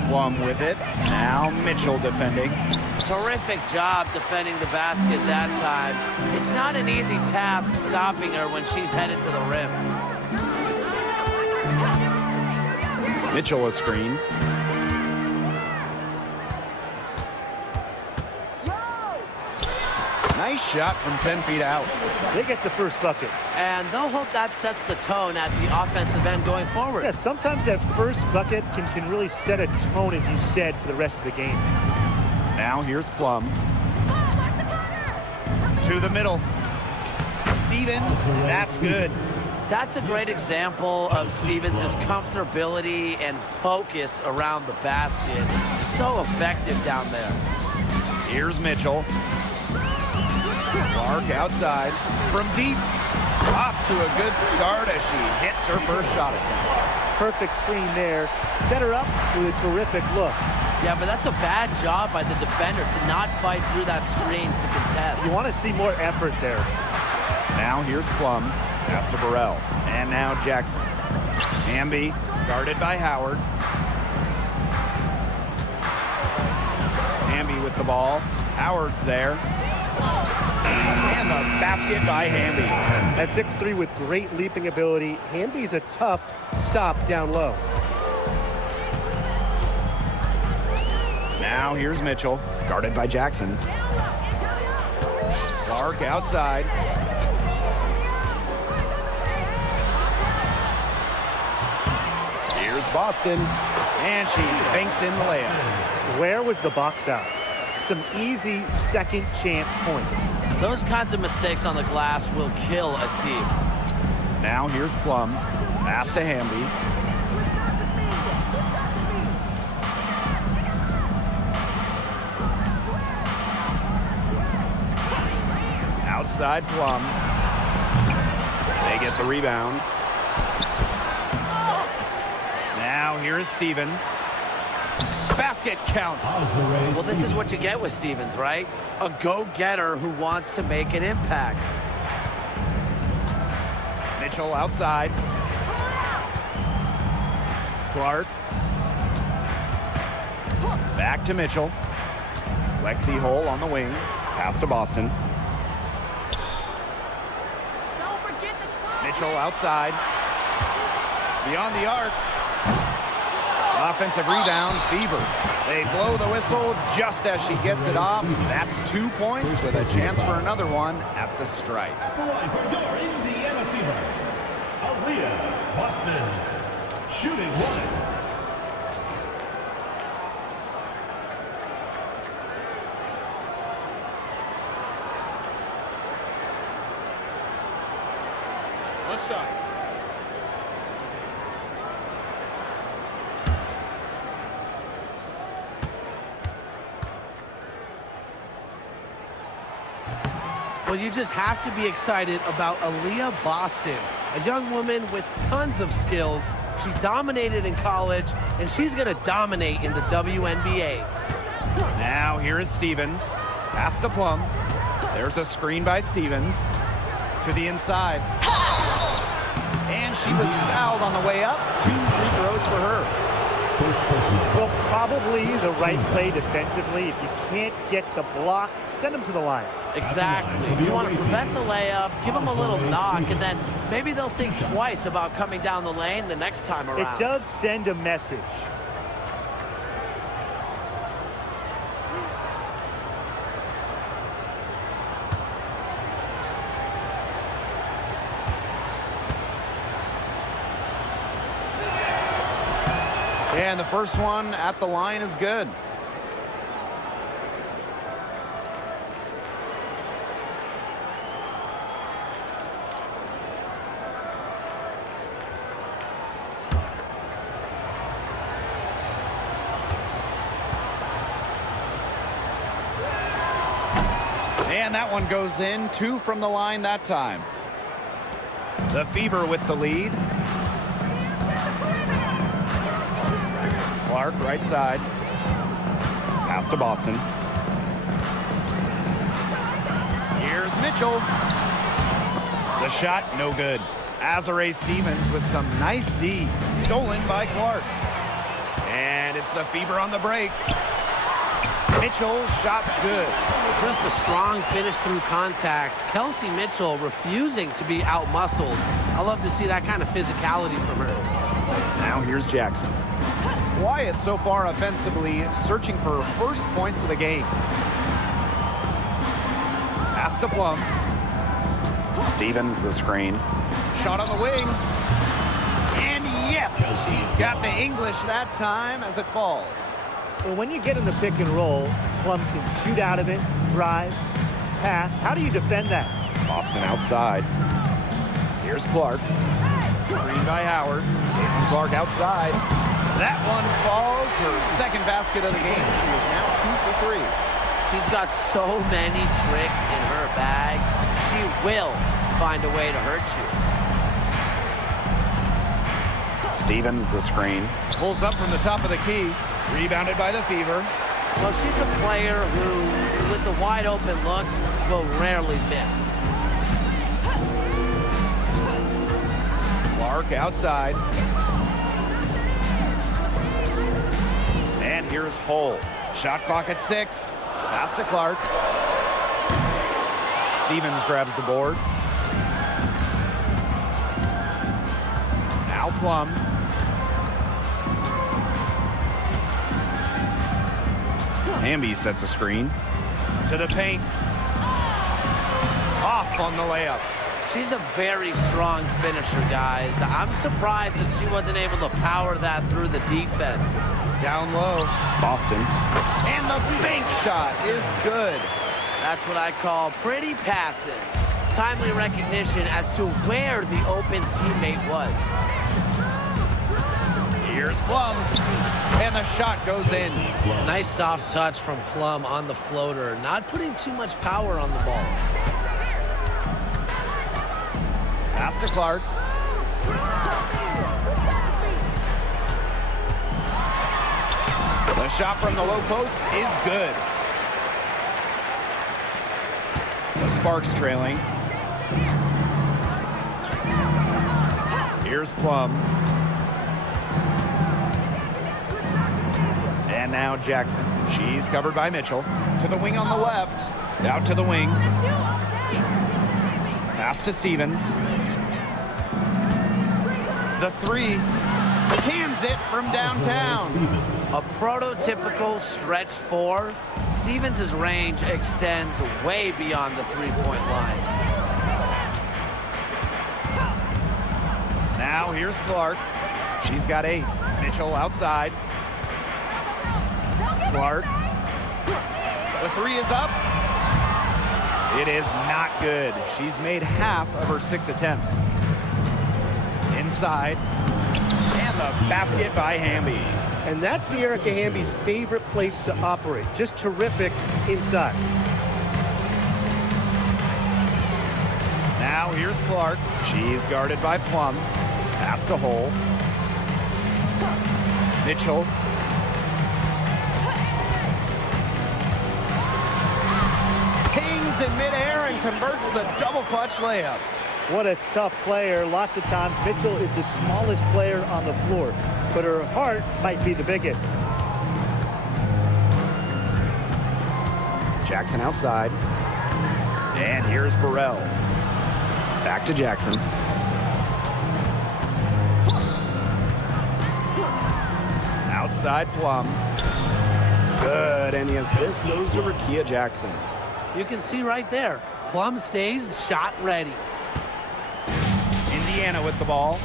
Plum with it. Now Mitchell defending. Terrific job defending the basket that time. It's not an easy task stopping her when she's headed to the rim. Mitchell a screen. Nice shot from 10 feet out. They get the first bucket. And they'll hope that sets the tone at the offensive end going forward. Yeah, sometimes that first bucket can really set a tone, as you said, for the rest of the game. Now here's Plum. To the middle. Stevens, that's good. That's a great example of Stevens' comfortability and focus around the basket. So effective down there. Here's Mitchell. Clark outside. From deep. Off to a good start as she hits her first shot attempt. Perfect screen there. Set her up with a terrific look. Yeah, but that's a bad job by the defender to not fight through that screen to contest. You want to see more effort there. Now here's Plum. Pass to Burrell. And now Jackson. Hamby guarded by Howard. Hamby with the ball. Howard's there. And the basket by Hamby. At 6'3" with great leaping ability, Hamby's a tough stop down low. Now here's Mitchell, guarded by Jackson. Clark outside. Here's Boston, and she banks in the layup. Where was the box out? Some easy second chance points. Those kinds of mistakes on the glass will kill a team. Now here's Plum. Pass to Hamby. Outside Plum. They get the rebound. Now here is Stevens. Basket counts. Well, this is what you get with Stevens, right? A go-getter who wants to make an impact. Mitchell outside. Clark. Back to Mitchell. Lexi Hole on the wing. Pass to Boston. Mitchell outside. Beyond the arc. Offensive rebound, Fever. They blow the whistle just as she gets it off. That's 2 points with a chance for another one at the stripe. At the line for your Indiana Fever, Aaliyah Boston, shooting one. One shot. Well, you just have to be excited about Aaliyah Boston, a young woman with tons of skills. She dominated in college, and she's going to dominate in the WNBA. Now here is Stevens. Pass to Plum. There's a screen by Stevens. To the inside. And she was fouled on the way up. 2 free throws for her. Well, probably the right play defensively. If you can't get the block, send them to the line. Exactly. You want to prevent the layup, give them a little knock, and then maybe they'll think twice about coming down the lane the next time around. It does send a message. And the first one at the line is good. And that one goes in. 2 from the line that time. The Fever with the lead. Clark right side. Pass to Boston. Here's Mitchell. The shot, no good. Azare Stevens with some nice D. Stolen by Clark. And Gets the fever on the break. Mitchell, shot's good. Just a strong finish through contact. Kelsey Mitchell refusing to be out-muscled. I love to see that kind of physicality from her. Now here's Jackson. Wyatt so far offensively searching for first points of the game. Pass to Plum. Stevens the screen. Shot on the wing. And yes, she's got the English that time as it falls. Well, when you get in the pick and roll, Plum can shoot out of it, drive, pass. How do you defend that? Boston outside. Here's Clark. Screen by Howard. Clark outside. That one falls. Her second basket of the game. She is now 2 for 3. She's got so many tricks in her bag. She will find a way to hurt you. Stevens the screen. Pulls up from the top of the key. Rebounded by the Fever. Well, she's a player who, with a wide open look, will rarely miss. Clark outside. And here's Hull. Shot clock at 6. Pass to Clark. Stevens grabs the board. Now Plum. Hamby sets a screen. To the paint. Off on the layup. She's a very strong finisher, guys. I'm surprised that she wasn't able to power that through the defense. Down low. Boston. And the bank shot is good. That's what I call pretty passive. Timely recognition as to where the open teammate was. Here's Plum. And the shot goes in. Nice soft touch from Plum on the floater. Not putting too much power on the ball. Pass to Clark. The shot from the low post is good. The Sparks trailing. Here's Plum. And now Jackson. She's covered by Mitchell. To the wing on the left. Out to the wing. Pass to Stevens. The 3. Cans it from downtown. A prototypical stretch 4. Stevens' range extends way beyond the three-point line. Now here's Clark. She's got 8. Mitchell outside. Clark. The 3 is up. It is not good. She's made half of her 6 attempts. Inside. And the basket by Hamby. And that's the Erica Hamby's favorite place to operate. Just terrific inside. Now here's Clark. She's guarded by Plum. Pass to Hull. Mitchell. Pings in midair and converts the double clutch layup. What a tough player. Lots of times, Mitchell is the smallest player on the floor, but her heart might be the biggest. Jackson outside. And here's Burrell. Back to Jackson. Outside Plum. Good, and the assist goes to Rakia Jackson. You can see right there, Plum stays shot ready. Indiana with the ball.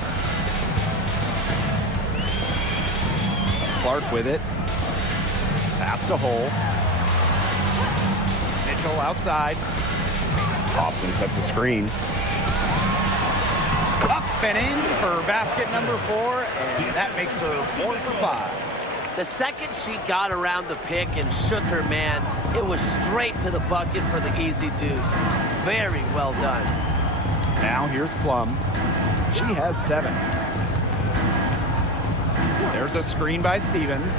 Clark with it. Pass to Hull. Mitchell outside. Boston sets a screen. Up and in for basket number 4, and that makes her 4 for 5. The second she got around the pick and shook her man, it was straight to the bucket for the easy deuce. Very well done. Now here's Plum. She has 7. There's a screen by Stevens.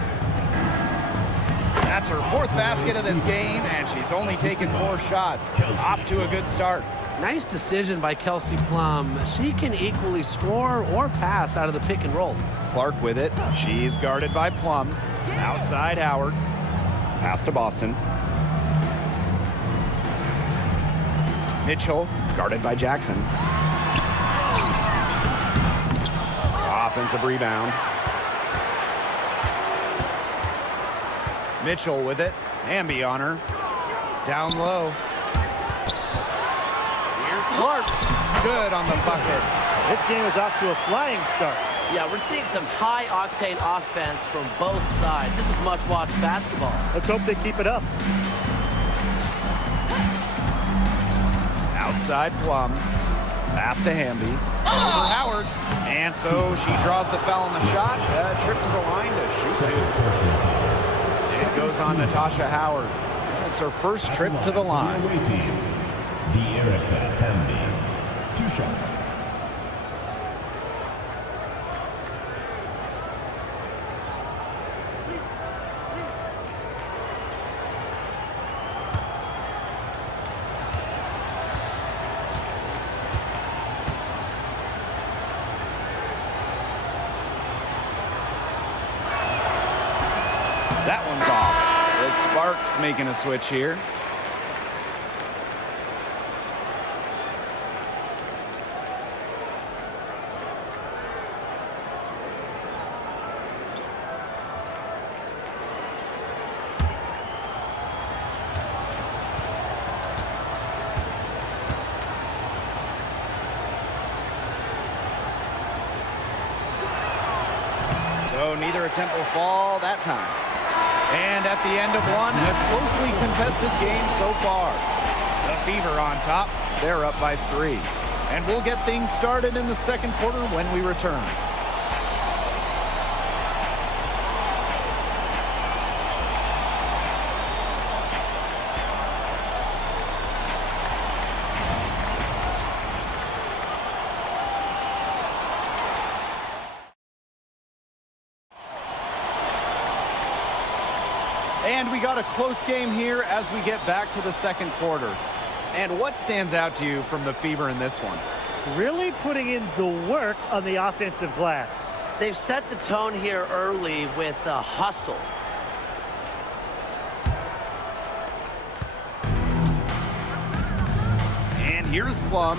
That's her 4th basket of this game, and she's only taken 4 shots. Off to a good start. Nice decision by Kelsey Plum. She can equally score or pass out of the pick and roll. Clark with it. She's guarded by Plum. Outside Howard. Pass to Boston. Mitchell, guarded by Jackson. Offensive rebound. Mitchell with it. Hamby on her. Down low. Here's Clark. Good on the bucket. This game is off to a flying start. Yeah, we're seeing some high-octane offense from both sides. This is much-watched basketball. Let's hope they keep it up. Outside Plum. Pass to Hamby. Over Howard. And so she draws the foul on the shot. Trip to the line to shoot. It goes on Natasha Howard. It's her first trip to the line. De'Erica Hamby. 2 shots. That one's off. The Sparks making a switch here. So neither attempt will fall that time. And at the end of one, a closely contested game so far. The Fever on top. They're up by 3. And we'll get things started in the second quarter when we return. And we got a close game here as we get back to the second quarter. And what stands out to you from the Fever in this one? Really putting in the work on the offensive glass. They've set the tone here early with the hustle. And here's Plum.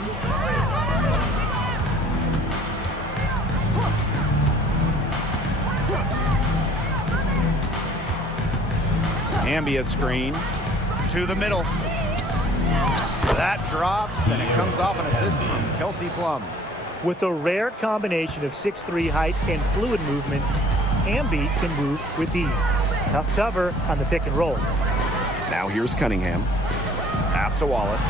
Hamby a screen to the middle. That drops, and it comes off an assist from Kelsey Plum. With a rare combination of 6'3" height and fluid movements, Hamby can move with ease. Tough cover on the pick and roll. Now here's Cunningham. Pass to Wallace.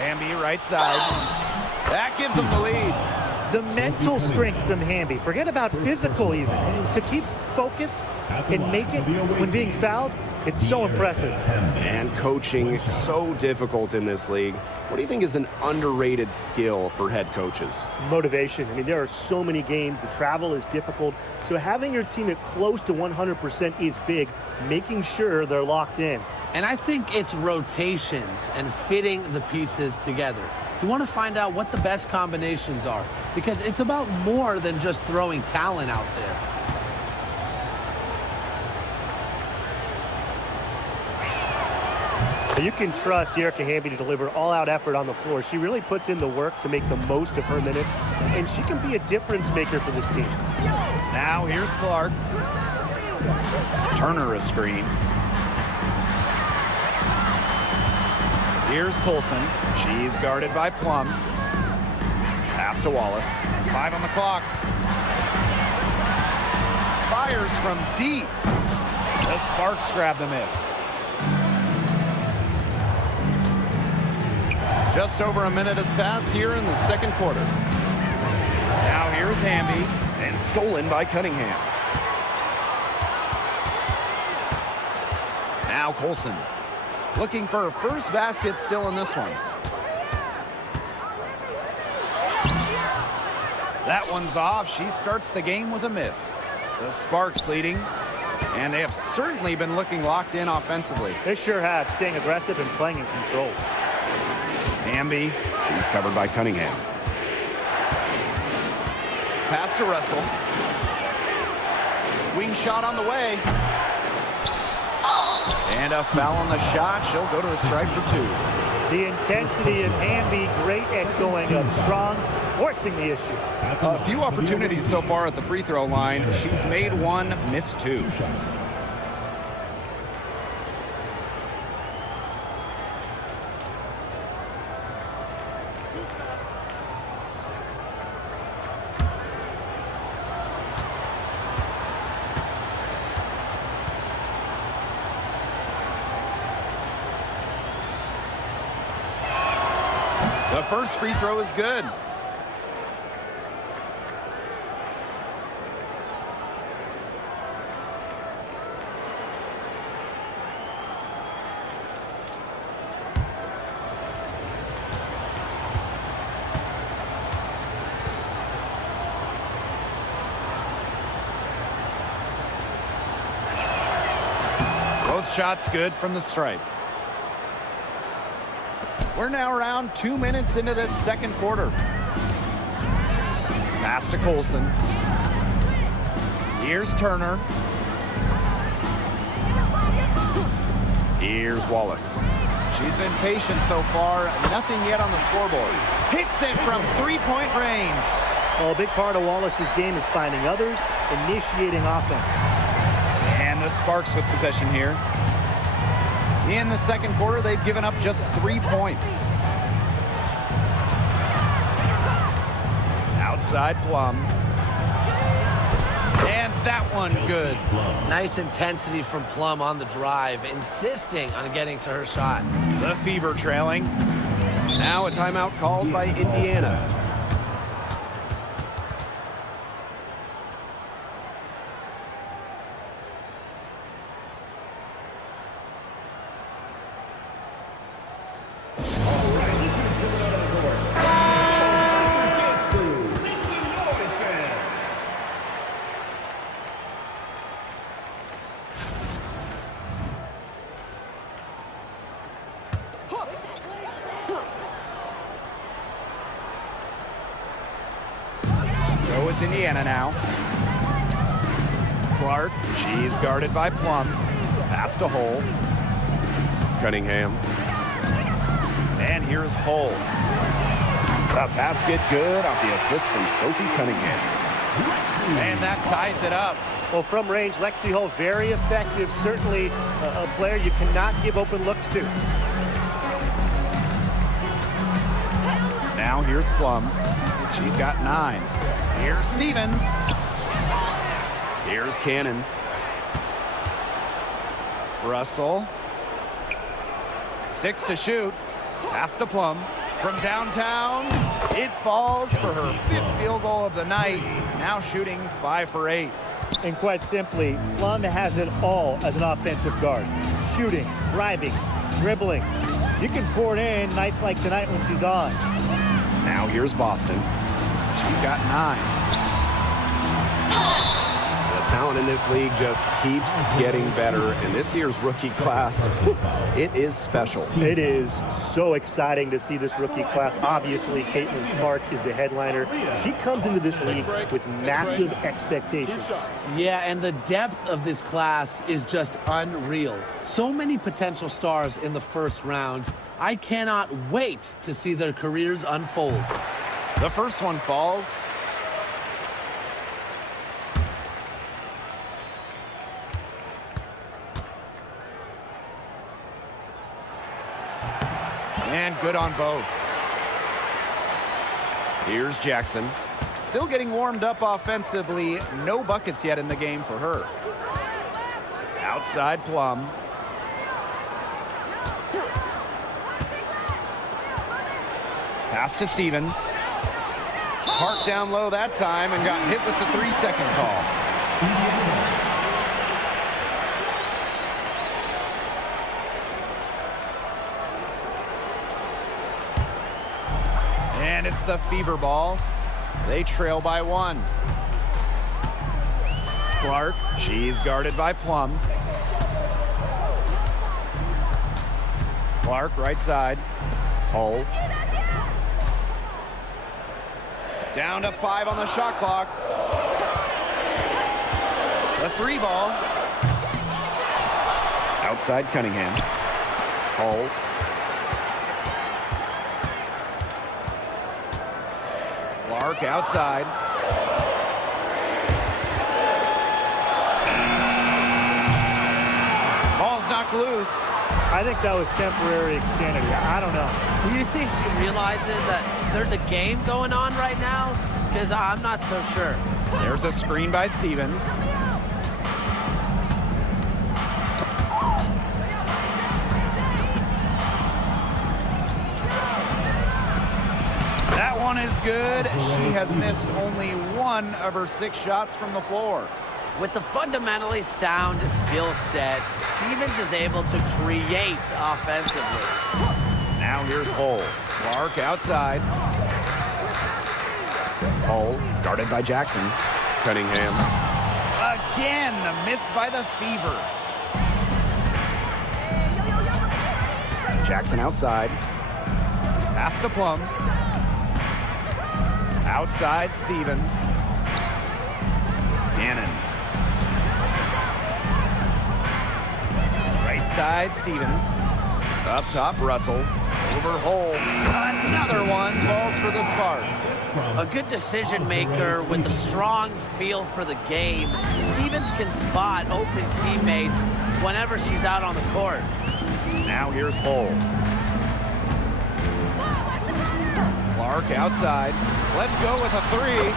Hamby right side. That gives them the lead. The mental strength from Hamby, forget about physical even, to keep focus and make it when being fouled, it's so impressive. And coaching is so difficult in this league. What do you think is an underrated skill for head coaches? Motivation. I mean, there are so many games. The travel is difficult. So having your team at close to 100% is big, making sure they're locked in. And I think it's rotations and fitting the pieces together. You want to find out what the best combinations are, because it's about more than just throwing talent out there. You can trust De'Erica Hamby to deliver all-out effort on the floor. She really puts in the work to make the most of her minutes, and she can be a difference maker for this team. Now here's Clark. Turner a screen. Here's Colson. She's guarded by Plum. Pass to Wallace. 5 on the clock. Fires from deep. The Sparks grab the miss. Just over a minute has passed here in the second quarter. Now here's Hamby, and stolen by Cunningham. Now Colson, looking for her first basket still in this one. That one's off. She starts the game with a miss. The Sparks leading, and they have certainly been looking locked in offensively. They sure have, staying aggressive and playing in control. Hamby, she's covered by Cunningham. Pass to Russell. Wing shot on the way. And a foul on the shot. She'll go to the strike for 2. The intensity of Hamby, great at going up strong, forcing the issue. A few opportunities so far at the free throw line. She's made 1, missed 2. The first free throw is good. Both shots good from the stripe. We're now around 2 minutes into this second quarter. Pass to Colson. Here's Turner. Here's Wallace. She's been patient so far. Nothing yet on the scoreboard. Hits it from three-point range. Well, a big part of Wallace's game is finding others, initiating offense. And the Sparks with possession here. In the second quarter, they've given up just 3 points. Outside Plum. And that one good. Nice intensity from Plum on the drive, insisting on getting to her shot. The Fever trailing. Now a timeout called by Indiana. So it's Indiana now. Clark, she's guarded by Plum. Pass to Hole. Cunningham. And here's Hole. The basket good off the assist from Sophie Cunningham. And that ties it up. Well, from range, Lexi Hull, very effective. Certainly a player you cannot give open looks to. Now here's Plum. She's got 9. Here's Stevens. Here's Cannon. Russell. 6 to shoot. Pass to Plum. From downtown, it falls for her 5th field goal of the night. Now shooting 5 for 8. And quite simply, Plum has it all as an offensive guard. Shooting, driving, dribbling. You can pour it in nights like tonight when she's on. Now here's Boston. She's got 9. The talent in this league just keeps getting better, and this year's rookie class, it is special. It is so exciting to see this rookie class. Obviously, Caitlin Clark is the headliner. She comes into this league with massive expectations. Yeah, and the depth of this class is just unreal. So many potential stars in the first round. I cannot wait to see their careers unfold. The first one falls. And good on both. Here's Jackson. Still getting warmed up offensively. No buckets yet in the game for her. Outside Plum. Pass to Stevens. Parked down low that time and got hit with the 3-second call. And it's the Fever ball. They trail by 1. Clark, she's guarded by Plum. Clark, right side. Hull. Down to 5 on the shot clock. The 3 ball. Outside Cunningham. Hall. Clark outside. Ball's knocked loose. I think that was temporary insanity. I don't know. Do you think she realizes that there's a game going on right now? Because I'm not so sure. There's a screen by Stevens. That one is good. She has missed only 1 of her 6 shots from the floor. With the fundamentally sound skill set, Stevens is able to create offensively. Now here's Hull. Clark outside. Hall, guarded by Jackson. Cunningham. Again, the miss by the Fever. Jackson outside. Pass to Plum. Outside Stevens. Cannon. Right side Stevens. Up top Russell. Over Hole. Another one falls for the Sparks. A good decision maker with a strong feel for the game. Stevens can spot open teammates whenever she's out on the court. Now here's Hole. Clark outside. Let's go with a 3.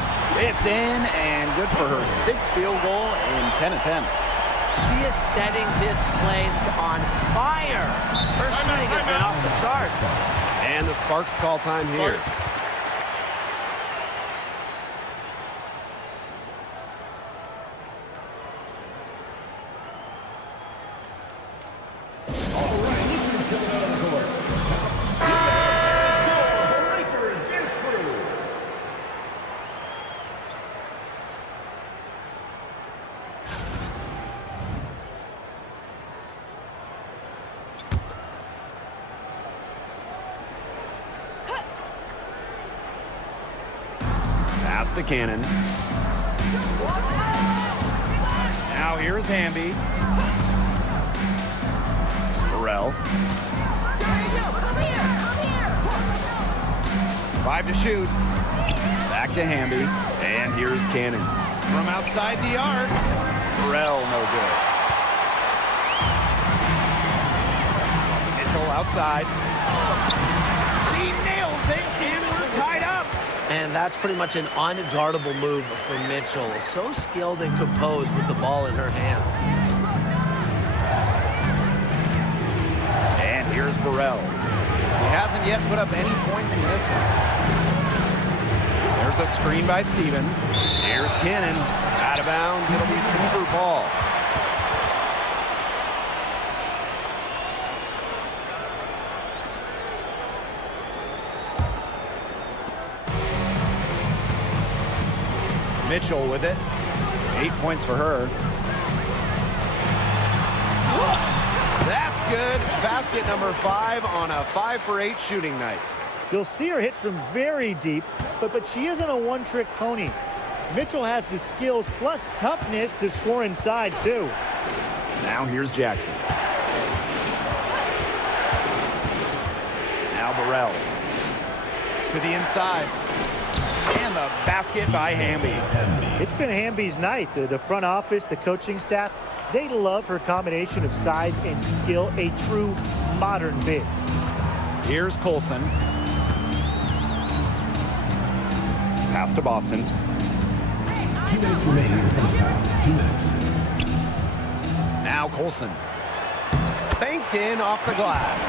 It's in and good for her 6th field goal in 10 attempts. She is setting this place on fire. Her shooting has been off the charts. And the Sparks call time here. Pass to Cannon. Now here's Hamby. Burrell. 5 to shoot. Back to Hamby. And here's Cannon. From outside the arc. Burrell, no good. Mitchell outside. He nails it, and we're tied up. And that's pretty much an unguardable move for Mitchell. So skilled and composed with the ball in her hands. And here's Burrell. He hasn't yet put up any points in this one. There's a screen by Stevens. Here's Cannon. Out of bounds. It'll be Fever ball. Mitchell with it. 8 points for her. That's good. Basket number 5 on a 5 for 8 shooting night. You'll see her hit from very deep, but she isn't a one-trick pony. Mitchell has the skills plus toughness to score inside, too. Now here's Jackson. Now Burrell. To the inside. And the basket by Hamby. It's been Hamby's night. The front office, the coaching staff, they love her combination of size and skill, a true modern big. Here's Colson. Pass to Boston. 2 minutes remaining in the first half. 2 minutes. Now Colson. Banked in off the glass.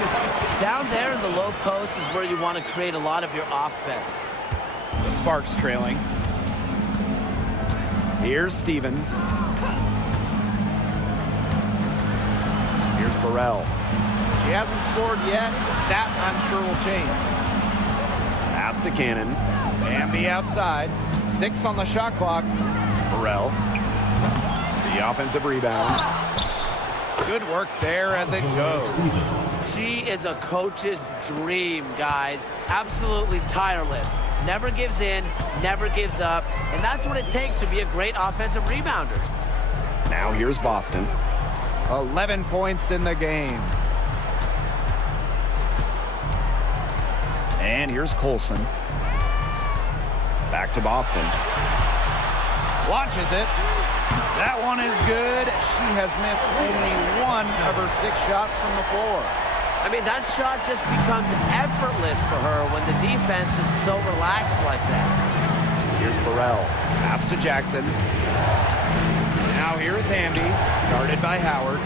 Down there in the low post is where you want to create a lot of your offense. The Sparks trailing. Here's Stevens. Here's Burrell. She hasn't scored yet. That, I'm sure, will change. Pass to Cannon. Hamby outside. 6 on the shot clock. Burrell. The offensive rebound. Good work there as it goes. She is a coach's dream, guys. Absolutely tireless. Never gives in, never gives up, and that's what it takes to be a great offensive rebounder. Now here's Boston. 11 points in the game. And here's Colson. Back to Boston. Launches it. That one is good. She has missed only 1 of her 6 shots from the floor. I mean, that shot just becomes effortless for her when the defense is so relaxed like that. Here's Burrell. Pass to Jackson. Now here is Hamby, guarded by Howard.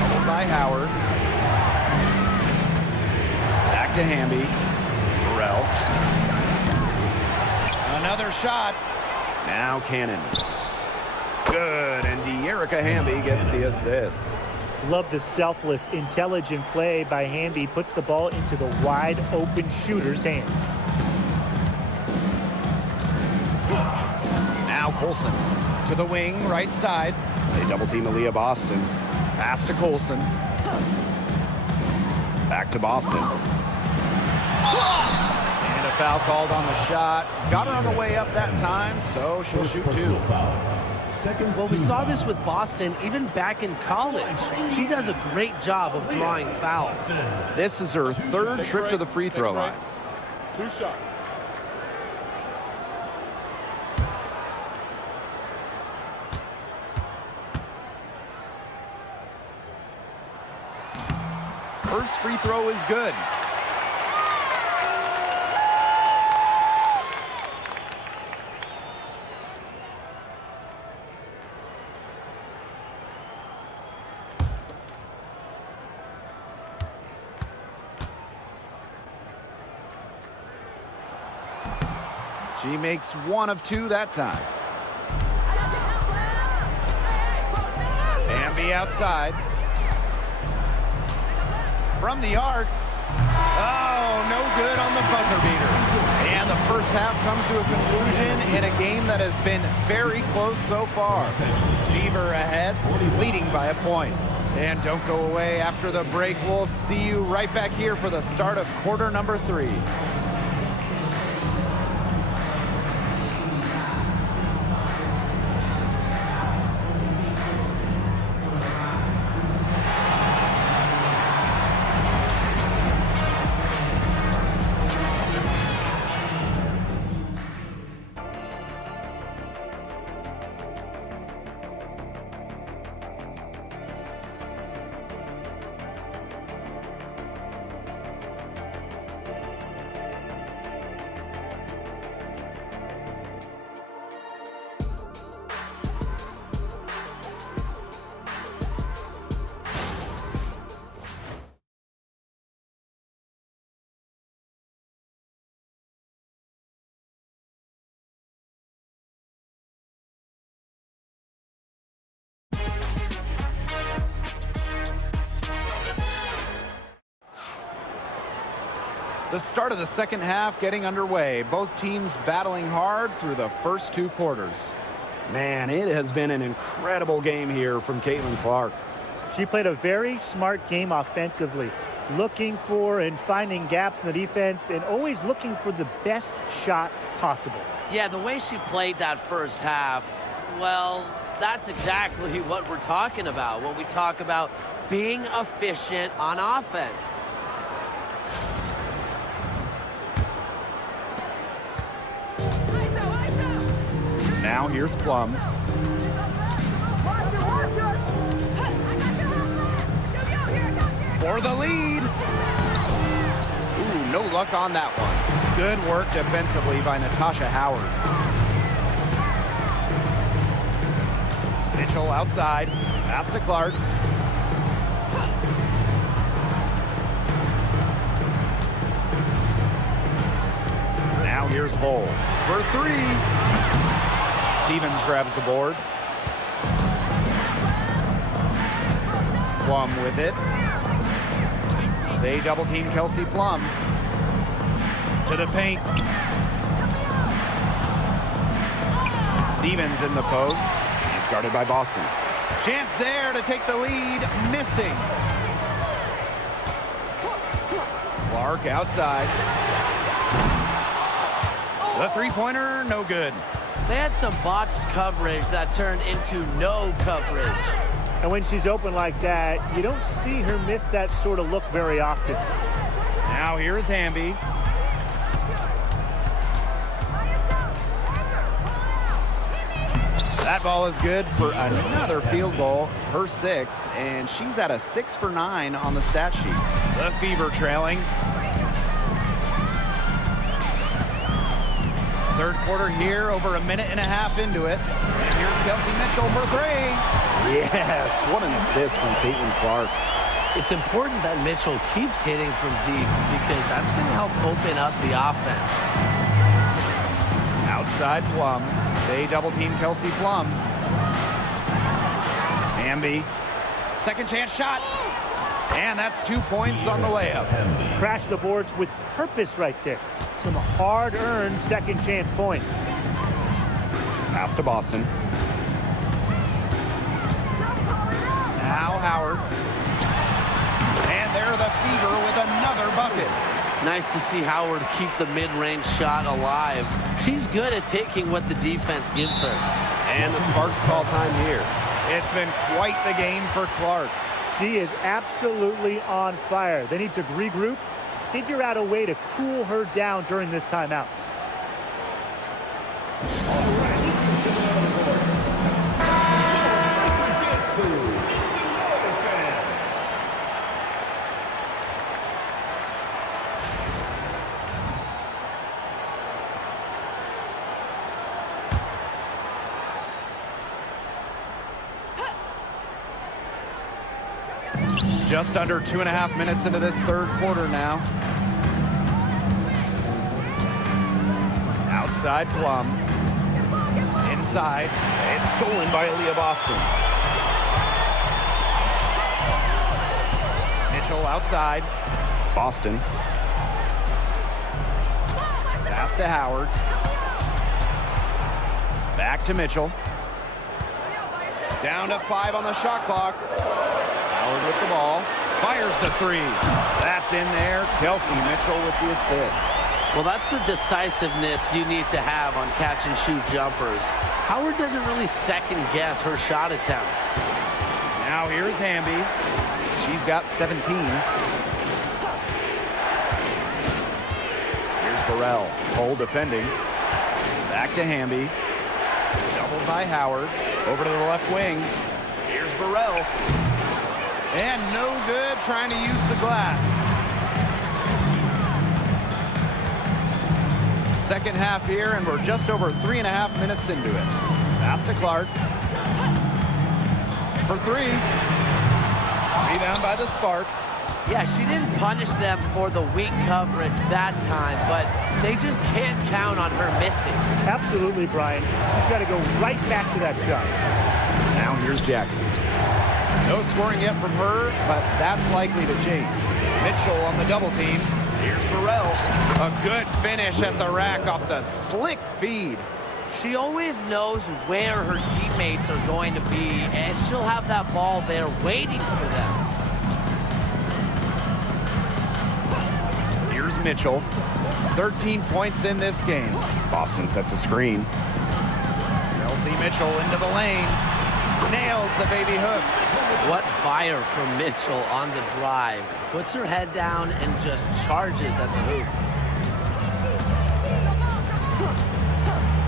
Doubled by Howard. Back to Hamby. Burrell. Another shot. Now Cannon. Good, and De'Erica Hamby gets the assist. Love the selfless, intelligent play by Hamby. Puts the ball into the wide open shooter's hands. Now Colson to the wing, right side. They double team Aaliyah Boston. Pass to Colson. Back to Boston. And a foul called on the shot. Got her on the way up that time, so she'll shoot 2. Well, we saw this with Boston even back in college. She does a great job of drawing fouls. This is her 3rd trip to the free throw line. 2 shots. First free throw is good. She makes 1 of 2 that time. Hamby outside. From the arc. Oh, no good on the buzzer beater. And the first half comes to a conclusion in a game that has been very close so far. Beaver ahead, leading by a point. And don't go away after the break. We'll see you right back here for the start of quarter number 3. The start of the second half getting underway. Both teams battling hard through the first 2 quarters. Man, it has been an incredible game here from Caitlin Clark. She played a very smart game offensively, looking for and finding gaps in the defense and always looking for the best shot possible. Yeah, the way she played that first half, well, that's exactly what we're talking about when we talk about being efficient on offense. Now here's Plum. For the lead. Ooh, no luck on that one. Good work defensively by Natasha Howard. Mitchell outside. Pass to Clark. Now here's Hull for 3. Stevens grabs the board. Plum with it. They double team Kelsey Plum. To the paint. Stevens in the post. He's guarded by Boston. Chance there to take the lead, missing. Clark outside. The three-pointer, no good. They had some botched coverage that turned into no coverage. And when she's open like that, you don't see her miss that sort of look very often. Now here's Hamby. That ball is good for another field goal, her sixth, and she's at a 6 for 9 on the stat sheet. The Fever trailing. Third quarter here, over a minute and a half into it. And here's Kelsey Mitchell for three. Yes, what an assist from Caitlin Clark. It's important that Mitchell keeps hitting from deep because that's going to help open up the offense. Outside Plum. They double team Kelsey Plum. Hamby. Second chance shot. And that's 2 points on the layup. Crash the boards with purpose right there. Some hard-earned second chance points. Pass to Boston. Now Howard. And there the Fever with another bucket. Nice to see Howard keep the mid-range shot alive. She's good at taking what the defense gives her. And the Sparks call time here. It's been quite the game for Clark. She is absolutely on fire. They need to regroup, figure out a way to cool her down during this timeout. Just under 2.5 minutes into this third quarter now. Outside Plum. Inside. It's stolen by Aaliyah Boston. Mitchell outside. Boston. Pass to Howard. Back to Mitchell. Down to 5 on the shot clock. Howard with the ball. Fires the three. That's in there. Kelsey Mitchell with the assist. Well, that's the decisiveness you need to have on catch and shoot jumpers. Howard doesn't really second guess her shot attempts. Now here's Hamby. She's got 17. Here's Burrell. Cole defending. Back to Hamby. Doubled by Howard. Over to the left wing. Here's Burrell. And no good, trying to use the glass. Second half here, and we're just over 3.5 minutes into it. Pass to Clark. For three. Rebound by the Sparks. Yeah, she didn't punish them for the weak coverage that time, but they just can't count on her missing. Absolutely, Brian. She's got to go right back to that shot. Now here's Jackson. No scoring yet from her, but that's likely to change. Mitchell on the double team. Here's Burrell. A good finish at the rack off the slick feed. She always knows where her teammates are going to be, and she'll have that ball there waiting for them. Here's Mitchell. 13 points in this game. Boston sets a screen. Kelsey Mitchell into the lane. Nails the baby hook. What fire from Mitchell on the drive. Puts her head down and just charges at the hoop.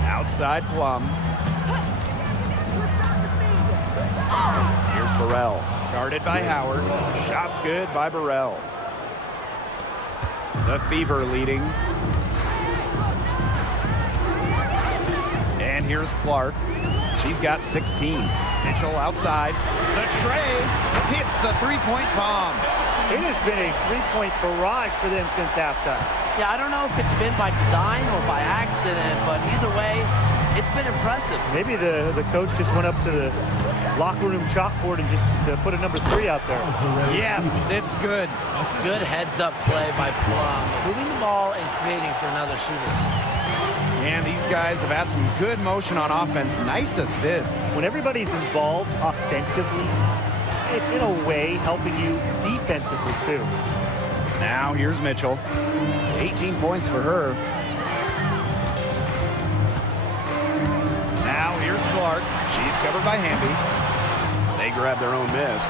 Outside Plum. Here's Burrell. Guarded by Howard. Shots good by Burrell. The Fever leading. And here's Clark. She's got 16. Mitchell outside. The tray hits the three-point bomb. It has been a three-point barrage for them since halftime. Yeah, I don't know if it's been by design or by accident, but either way, it's been impressive. Maybe the coach just went up to the locker room chalkboard and just put a number 3 out there. Yes, it's good. Good heads-up play by Plum, moving the ball and creating for another shooter. And these guys have had some good motion on offense. Nice assists. When everybody's involved offensively, it's in a way helping you defensively too. Now here's Mitchell. 18 points for her. Now here's Clark. She's covered by Hamby. They grab their own miss.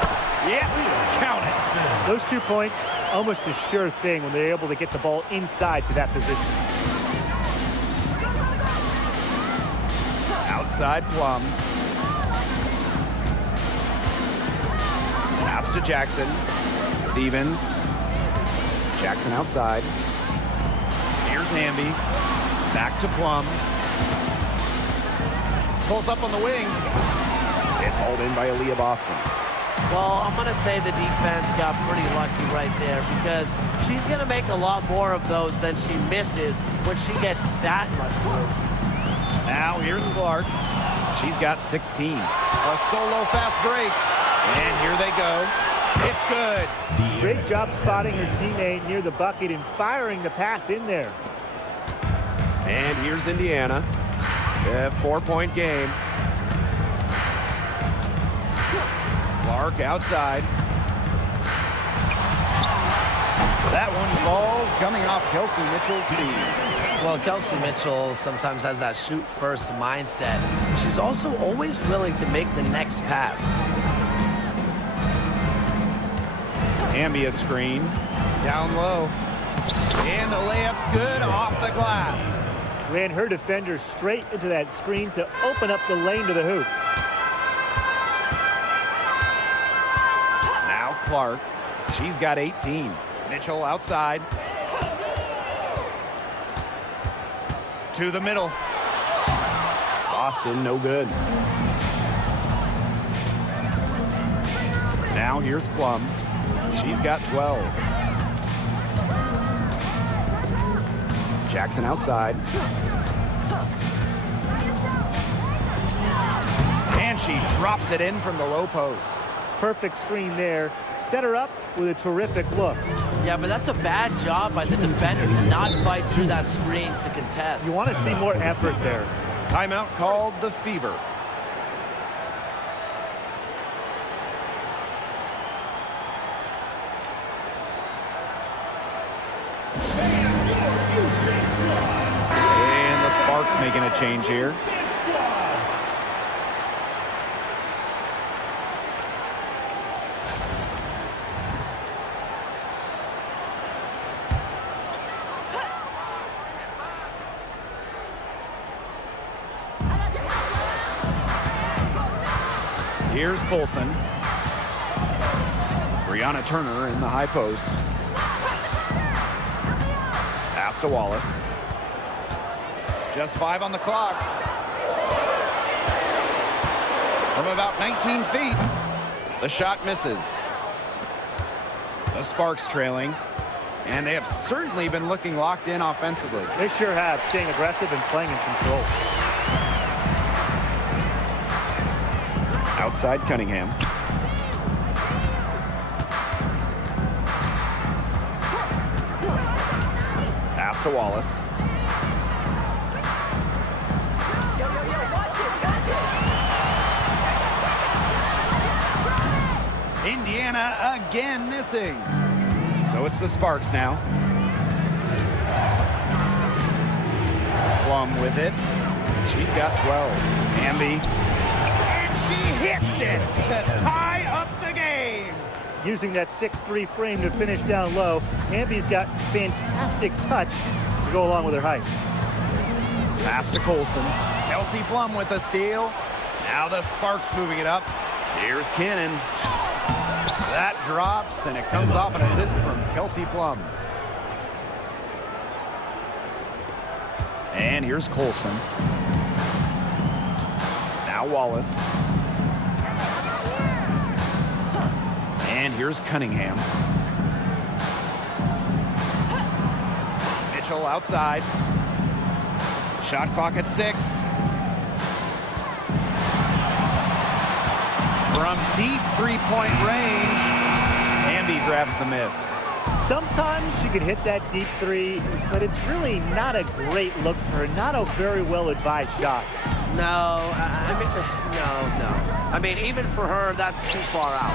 Yeah, count it. Those 2 points, almost a sure thing when they're able to get the ball inside to that position. Outside Plum. Pass to Jackson. Stevens. Jackson outside. Here's Hamby. Back to Plum. Pulls up on the wing. It's hauled in by Aaliyah Boston. Well, I'm going to say the defense got pretty lucky right there because she's going to make a lot more of those than she misses when she gets that much room. Now here's Clark. She's got 16. A solo fast break. And here they go. It's good. Great job spotting her teammate near the bucket and firing the pass in there. And here's Indiana. A 4-point game. Clark outside. That one falls coming off Kelsey Mitchell's feet. Well, Kelsey Mitchell sometimes has that shoot-first mindset. She's also always willing to make the next pass. Ambia screen. Down low. And the layup's good off the glass. Ran her defender straight into that screen to open up the lane to the hoop. Now Clark. She's got 18. Mitchell outside. To the middle. Boston, no good. Now here's Plum. She's got 12. Jackson outside. And she drops it in from the low post. Perfect screen there. Set her up with a terrific look. Yeah, but that's a bad job by the defender to not fight through that screen to contest. You want to see more effort there. Timeout called the Fever. And the Sparks making a change here. Here's Colson. Brianna Turner in the high post. Pass to Wallace. Just 5 on the clock. From about 19 feet, the shot misses. The Sparks trailing, and they have certainly been looking locked in offensively. They sure have, staying aggressive and playing in control. Outside Cunningham. Pass to Wallace. Indiana again missing. So it's the Sparks now. Plum with it. She's got 12. Hamby. She hits it to tie up the game. Using that 6'3" frame to finish down low, Hamby's got fantastic touch to go along with her height. Pass to Colson. Kelsey Plum with the steal. Now the Sparks moving it up. Here's Cannon. That drops, and it comes off an assist from Kelsey Plum. And here's Colson. Now Wallace. And here's Cunningham. Mitchell outside. Shot clock at 6. From deep three-point range, Hamby grabs the miss. Sometimes she can hit that deep three, but it's really not a great look for her, not a very well-advised shot. No, I mean, even for her, that's too far out.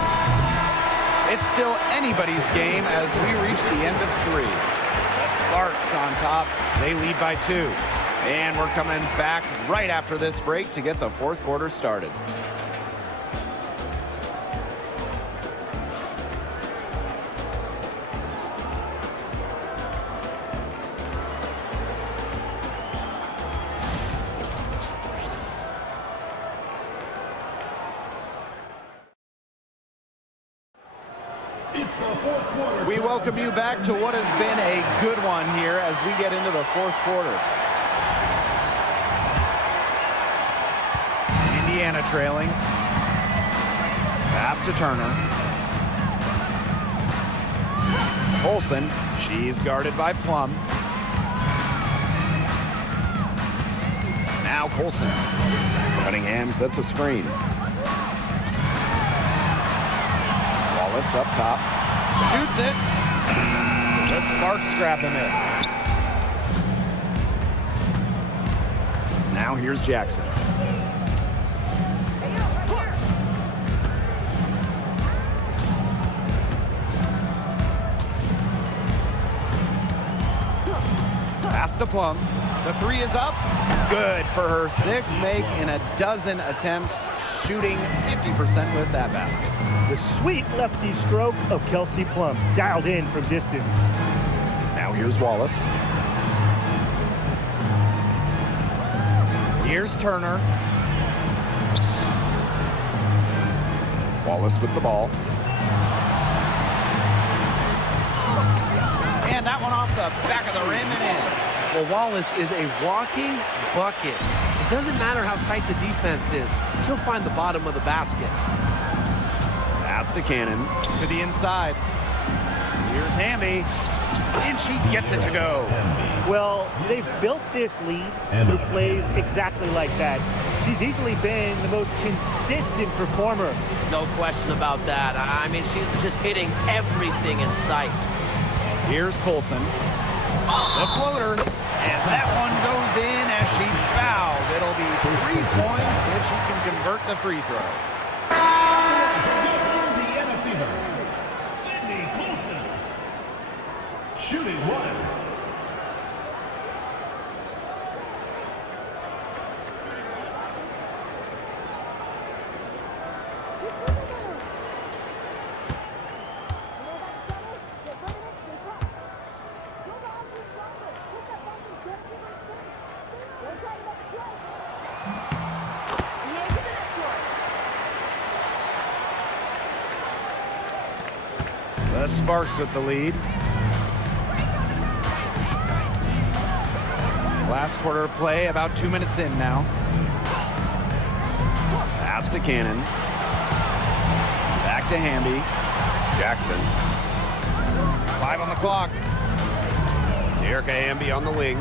It's still anybody's game as we reach the end of 3. The Sparks on top. They lead by 2. And we're coming back right after this break to get the 4th quarter started. It's the 4th quarter. We welcome you back to what has been a good one here as we get into the 4th quarter. Indiana trailing. Pass to Turner. Olsen, she's guarded by Plum. Now Colson. Cunningham sets a screen. Wallace up top. Shoots it. The Sparks grab the miss. Now here's Jackson. Pass to Plum. The 3 is up. Good for her 6th make in a dozen attempts, shooting 50% with that basket. The sweet lefty stroke of Kelsey Plum, dialed in from distance. Now here's Wallace. Here's Turner. Wallace with the ball. And that one off the back of the rim and in. Well, Wallace is a walking bucket. It doesn't matter how tight the defense is. She'll find the bottom of the basket. Pass to Cannon. To the inside. Here's Hamby. And she gets it to go. Well, they've built this lead through plays exactly like that. She's easily been the most consistent performer. No question about that. I mean, she's just hitting everything in sight. Here's Colson. The floater. And that one goes in as she's fouled. It'll be 3 points if she can convert the free throw. Indiana Fever, Sydney Colson. Shooting 1. The Sparks with the lead. Last quarter of play, about 2 minutes in now. Pass to Cannon. Back to Hamby. Jackson. 5 on the clock. Erica Hamby on the wing.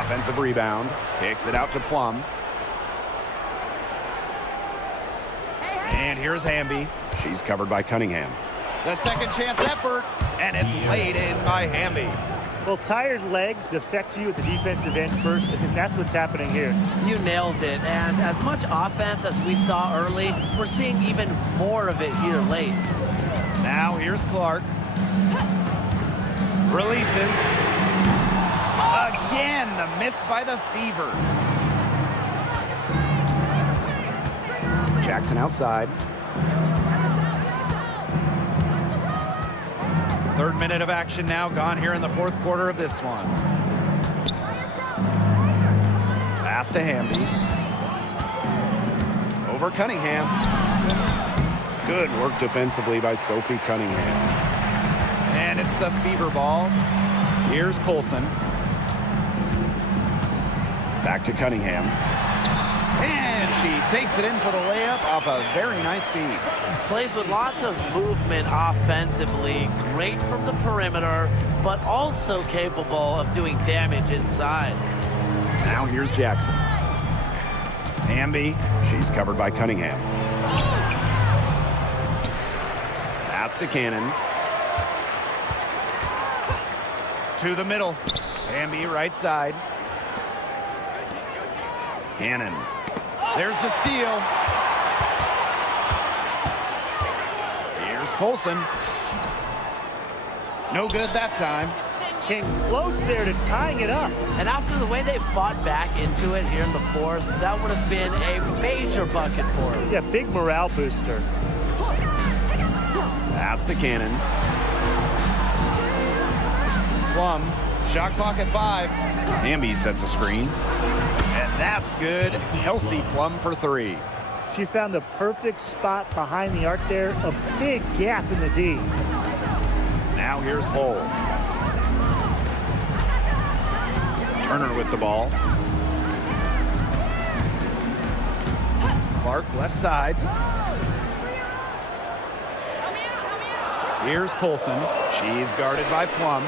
Offensive rebound. Kicks it out to Plum. And here's Hamby. She's covered by Cunningham. The second chance effort, and it's laid in by Hamby. Well, tired legs affect you at the defensive end first, and that's what's happening here. You nailed it. And as much offense as we saw early, we're seeing even more of it here late. Now here's Clark. Releases. Again, the miss by the Fever. Jackson outside. 3rd minute of action now gone here in the 4th quarter of this one. Pass to Hamby. Over Cunningham. Good work defensively by Sophie Cunningham. And it's the Fever ball. Here's Colson. Back to Cunningham. And she takes it in for the layup off a very nice feed. Plays with lots of movement offensively, great from the perimeter, but also capable of doing damage inside. Now here's Jackson. Hamby, she's covered by Cunningham. Pass to Cannon. To the middle. Hamby right side. Cannon. There's the steal. Here's Colson. No good that time. Came close there to tying it up. And after the way they fought back into it here in the fourth, that would have been a major bucket for him. Yeah, big morale booster. Pass to Cannon. Plum. Shot clock at 5. Hamby sets a screen. And that's good. Kelsey Plum for 3. She found the perfect spot behind the arc there. A big gap in the D. Now here's Hull. Turner with the ball. Clark left side. Here's Colson. She's guarded by Plum.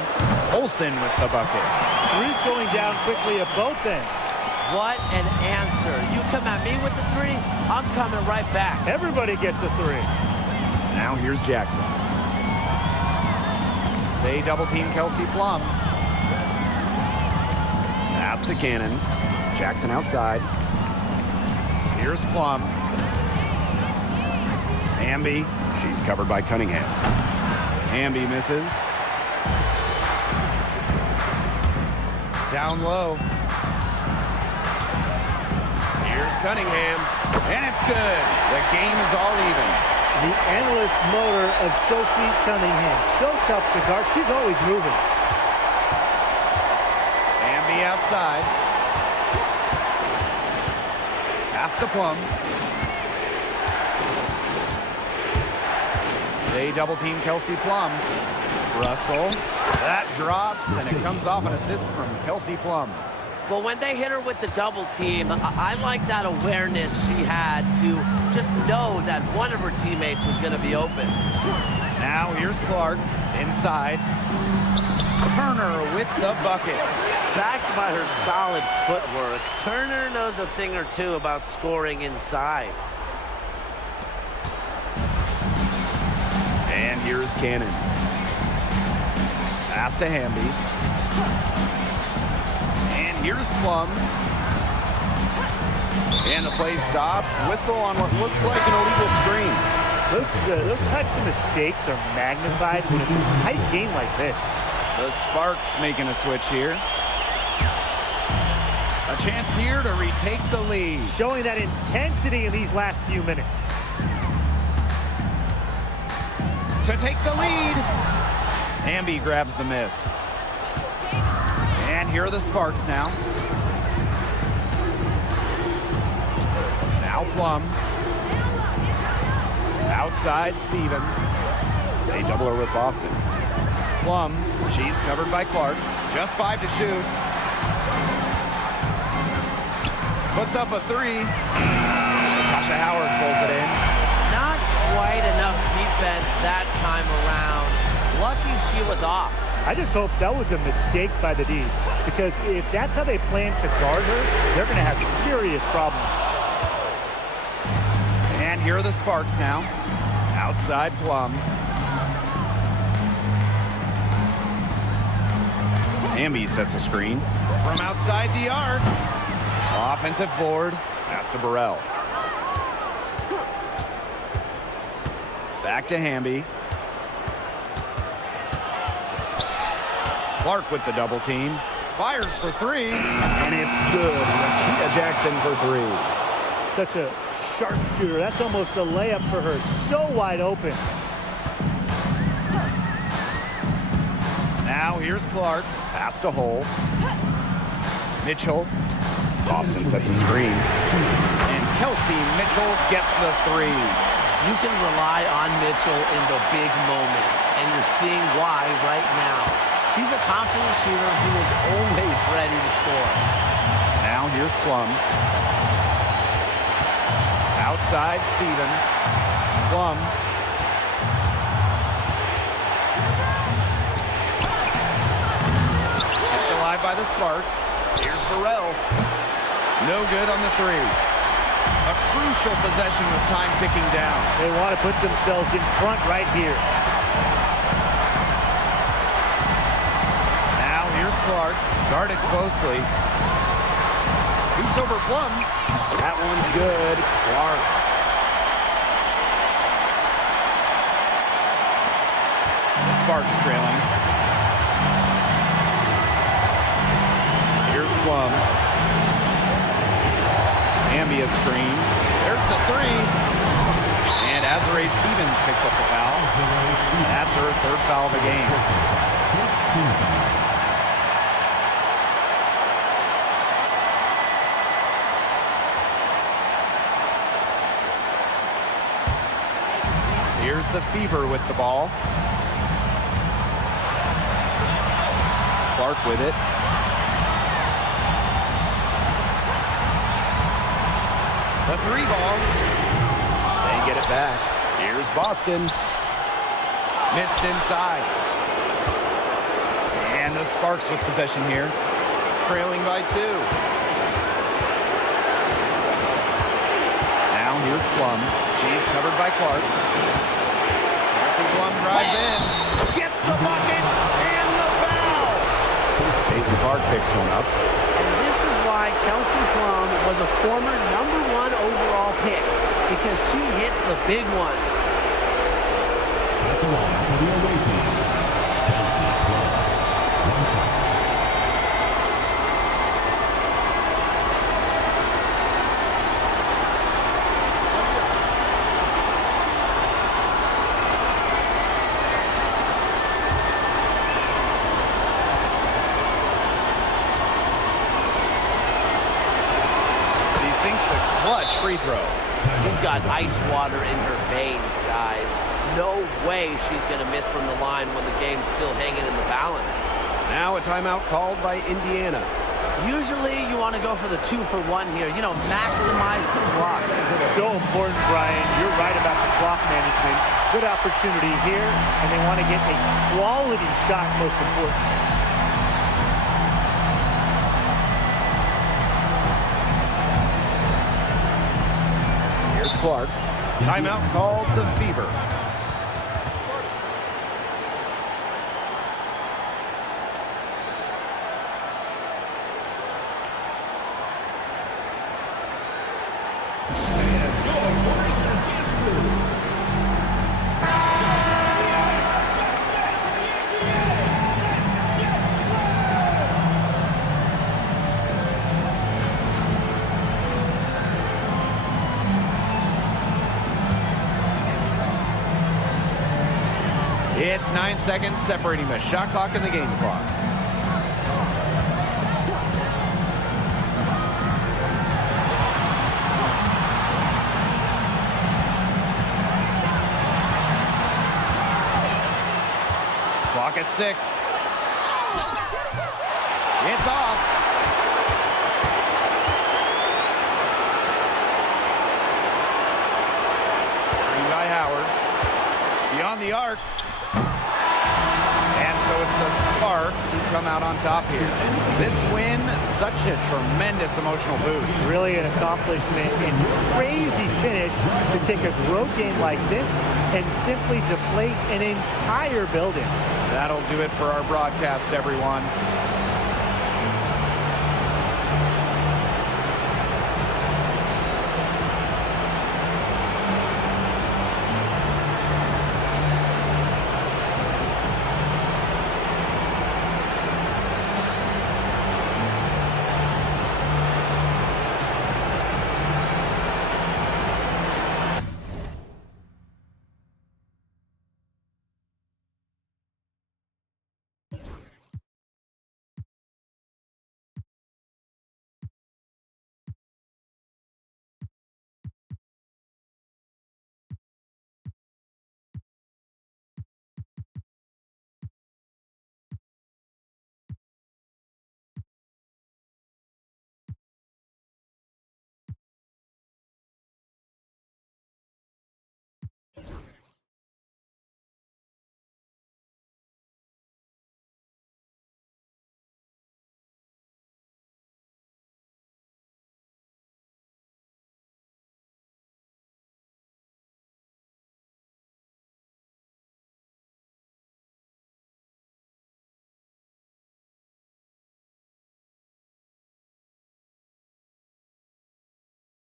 Olsen with the bucket. Three's going down quickly at both ends. What an answer. You come at me with the 3, I'm coming right back. Everybody gets a 3. Now here's Jackson. They double team Kelsey Plum. Pass to Cannon. Jackson outside. Here's Plum. Hamby. She's covered by Cunningham. Hamby misses. Down low. Here's Cunningham. And it's good. The game is all even. The endless motor of Sophie Cunningham. So tough to guard. She's always moving. Hamby outside. Pass to Plum. They double team Kelsey Plum. Russell. That drops, and it comes off an assist from Kelsey Plum. Well, when they hit her with the double team, I like that awareness she had to just know that one of her teammates was going to be open. Now here's Clark inside. Turner with the bucket. Backed by her solid footwork, Turner knows a thing or two about scoring inside. And here's Cannon. Pass to Hamby. And here's Plum. And the play stops. Whistle on what looks like an illegal screen. Those types of mistakes are magnified when it's a tight game like this. The Sparks making a switch here. A chance here to retake the lead. Showing that intensity in these last few minutes. To take the lead. Hamby grabs the miss. And here are the Sparks now. Now Plum. Outside Stevens. They double her with Boston. Plum, she's covered by Clark. Just 5 to shoot. Puts up a 3. Tasha Howard pulls it in. Not quite enough defense that time around. Lucky she was off. I just hope that was a mistake by the D's, because if that's how they plan to guard her, they're going to have serious problems. And here are the Sparks now. Outside Plum. Hamby sets a screen. From outside the arc. Offensive board. Pass to Burrell. Back to Hamby. Clark with the double team. Fires for 3. And it's good. Lakeisha Jackson for 3. Such a sharp shooter. That's almost a layup for her. So wide open. Now here's Clark. Pass to Hull. Mitchell. Boston sets a screen. And Kelsey Mitchell gets the 3. You can rely on Mitchell in the big moments, and you're seeing why right now. She's a confident shooter who is always ready to score. Now here's Plum. Outside Stevens. Plum. Kept alive by the Sparks. Here's Burrell. No good on the 3. A crucial possession with time ticking down. They want to put themselves in front right here. Clark, guarded closely. Shoots over Plum. That one's good. Clark. The Sparks trailing. Here's Plum. Ambia screen. There's the three. And Azare Stevens picks up the foul. That's her third foul of the game. Here's the Fever with the ball. Clark with it. The three ball. They get it back. Here's Boston. Missed inside. And the Sparks with possession here. Trailing by 2. Now here's Plum. She's covered by Clark. Kelsey Plum drives in. Gets the bucket and the foul. Peyton Clark picks one up. And this is why Kelsey Plum was a former #1 overall pick, because she hits the big ones. At the line for the away team, Kelsey Plum. One shot. Clutch free throw. She's got ice water in her veins, guys. No way she's going to miss from the line when the game's still hanging in the balance. Now a timeout called by Indiana. Usually you want to go for the 2-for-1 here. You know, maximize the clock. So important, Brian. You're right about the clock management. Good opportunity here, and they want to get a quality shot, most important. Here's Clark. Timeout called the Fever. It's 9 seconds separating the shot clock and the game clock. Clock at 6. It's off. Screen by Howard. Beyond the arc. And so it's the Sparks who come out on top here. This win, such a tremendous emotional boost. Really an accomplishment and crazy finish to take a road game like this and simply deflate an entire building. That'll do it for our broadcast, everyone.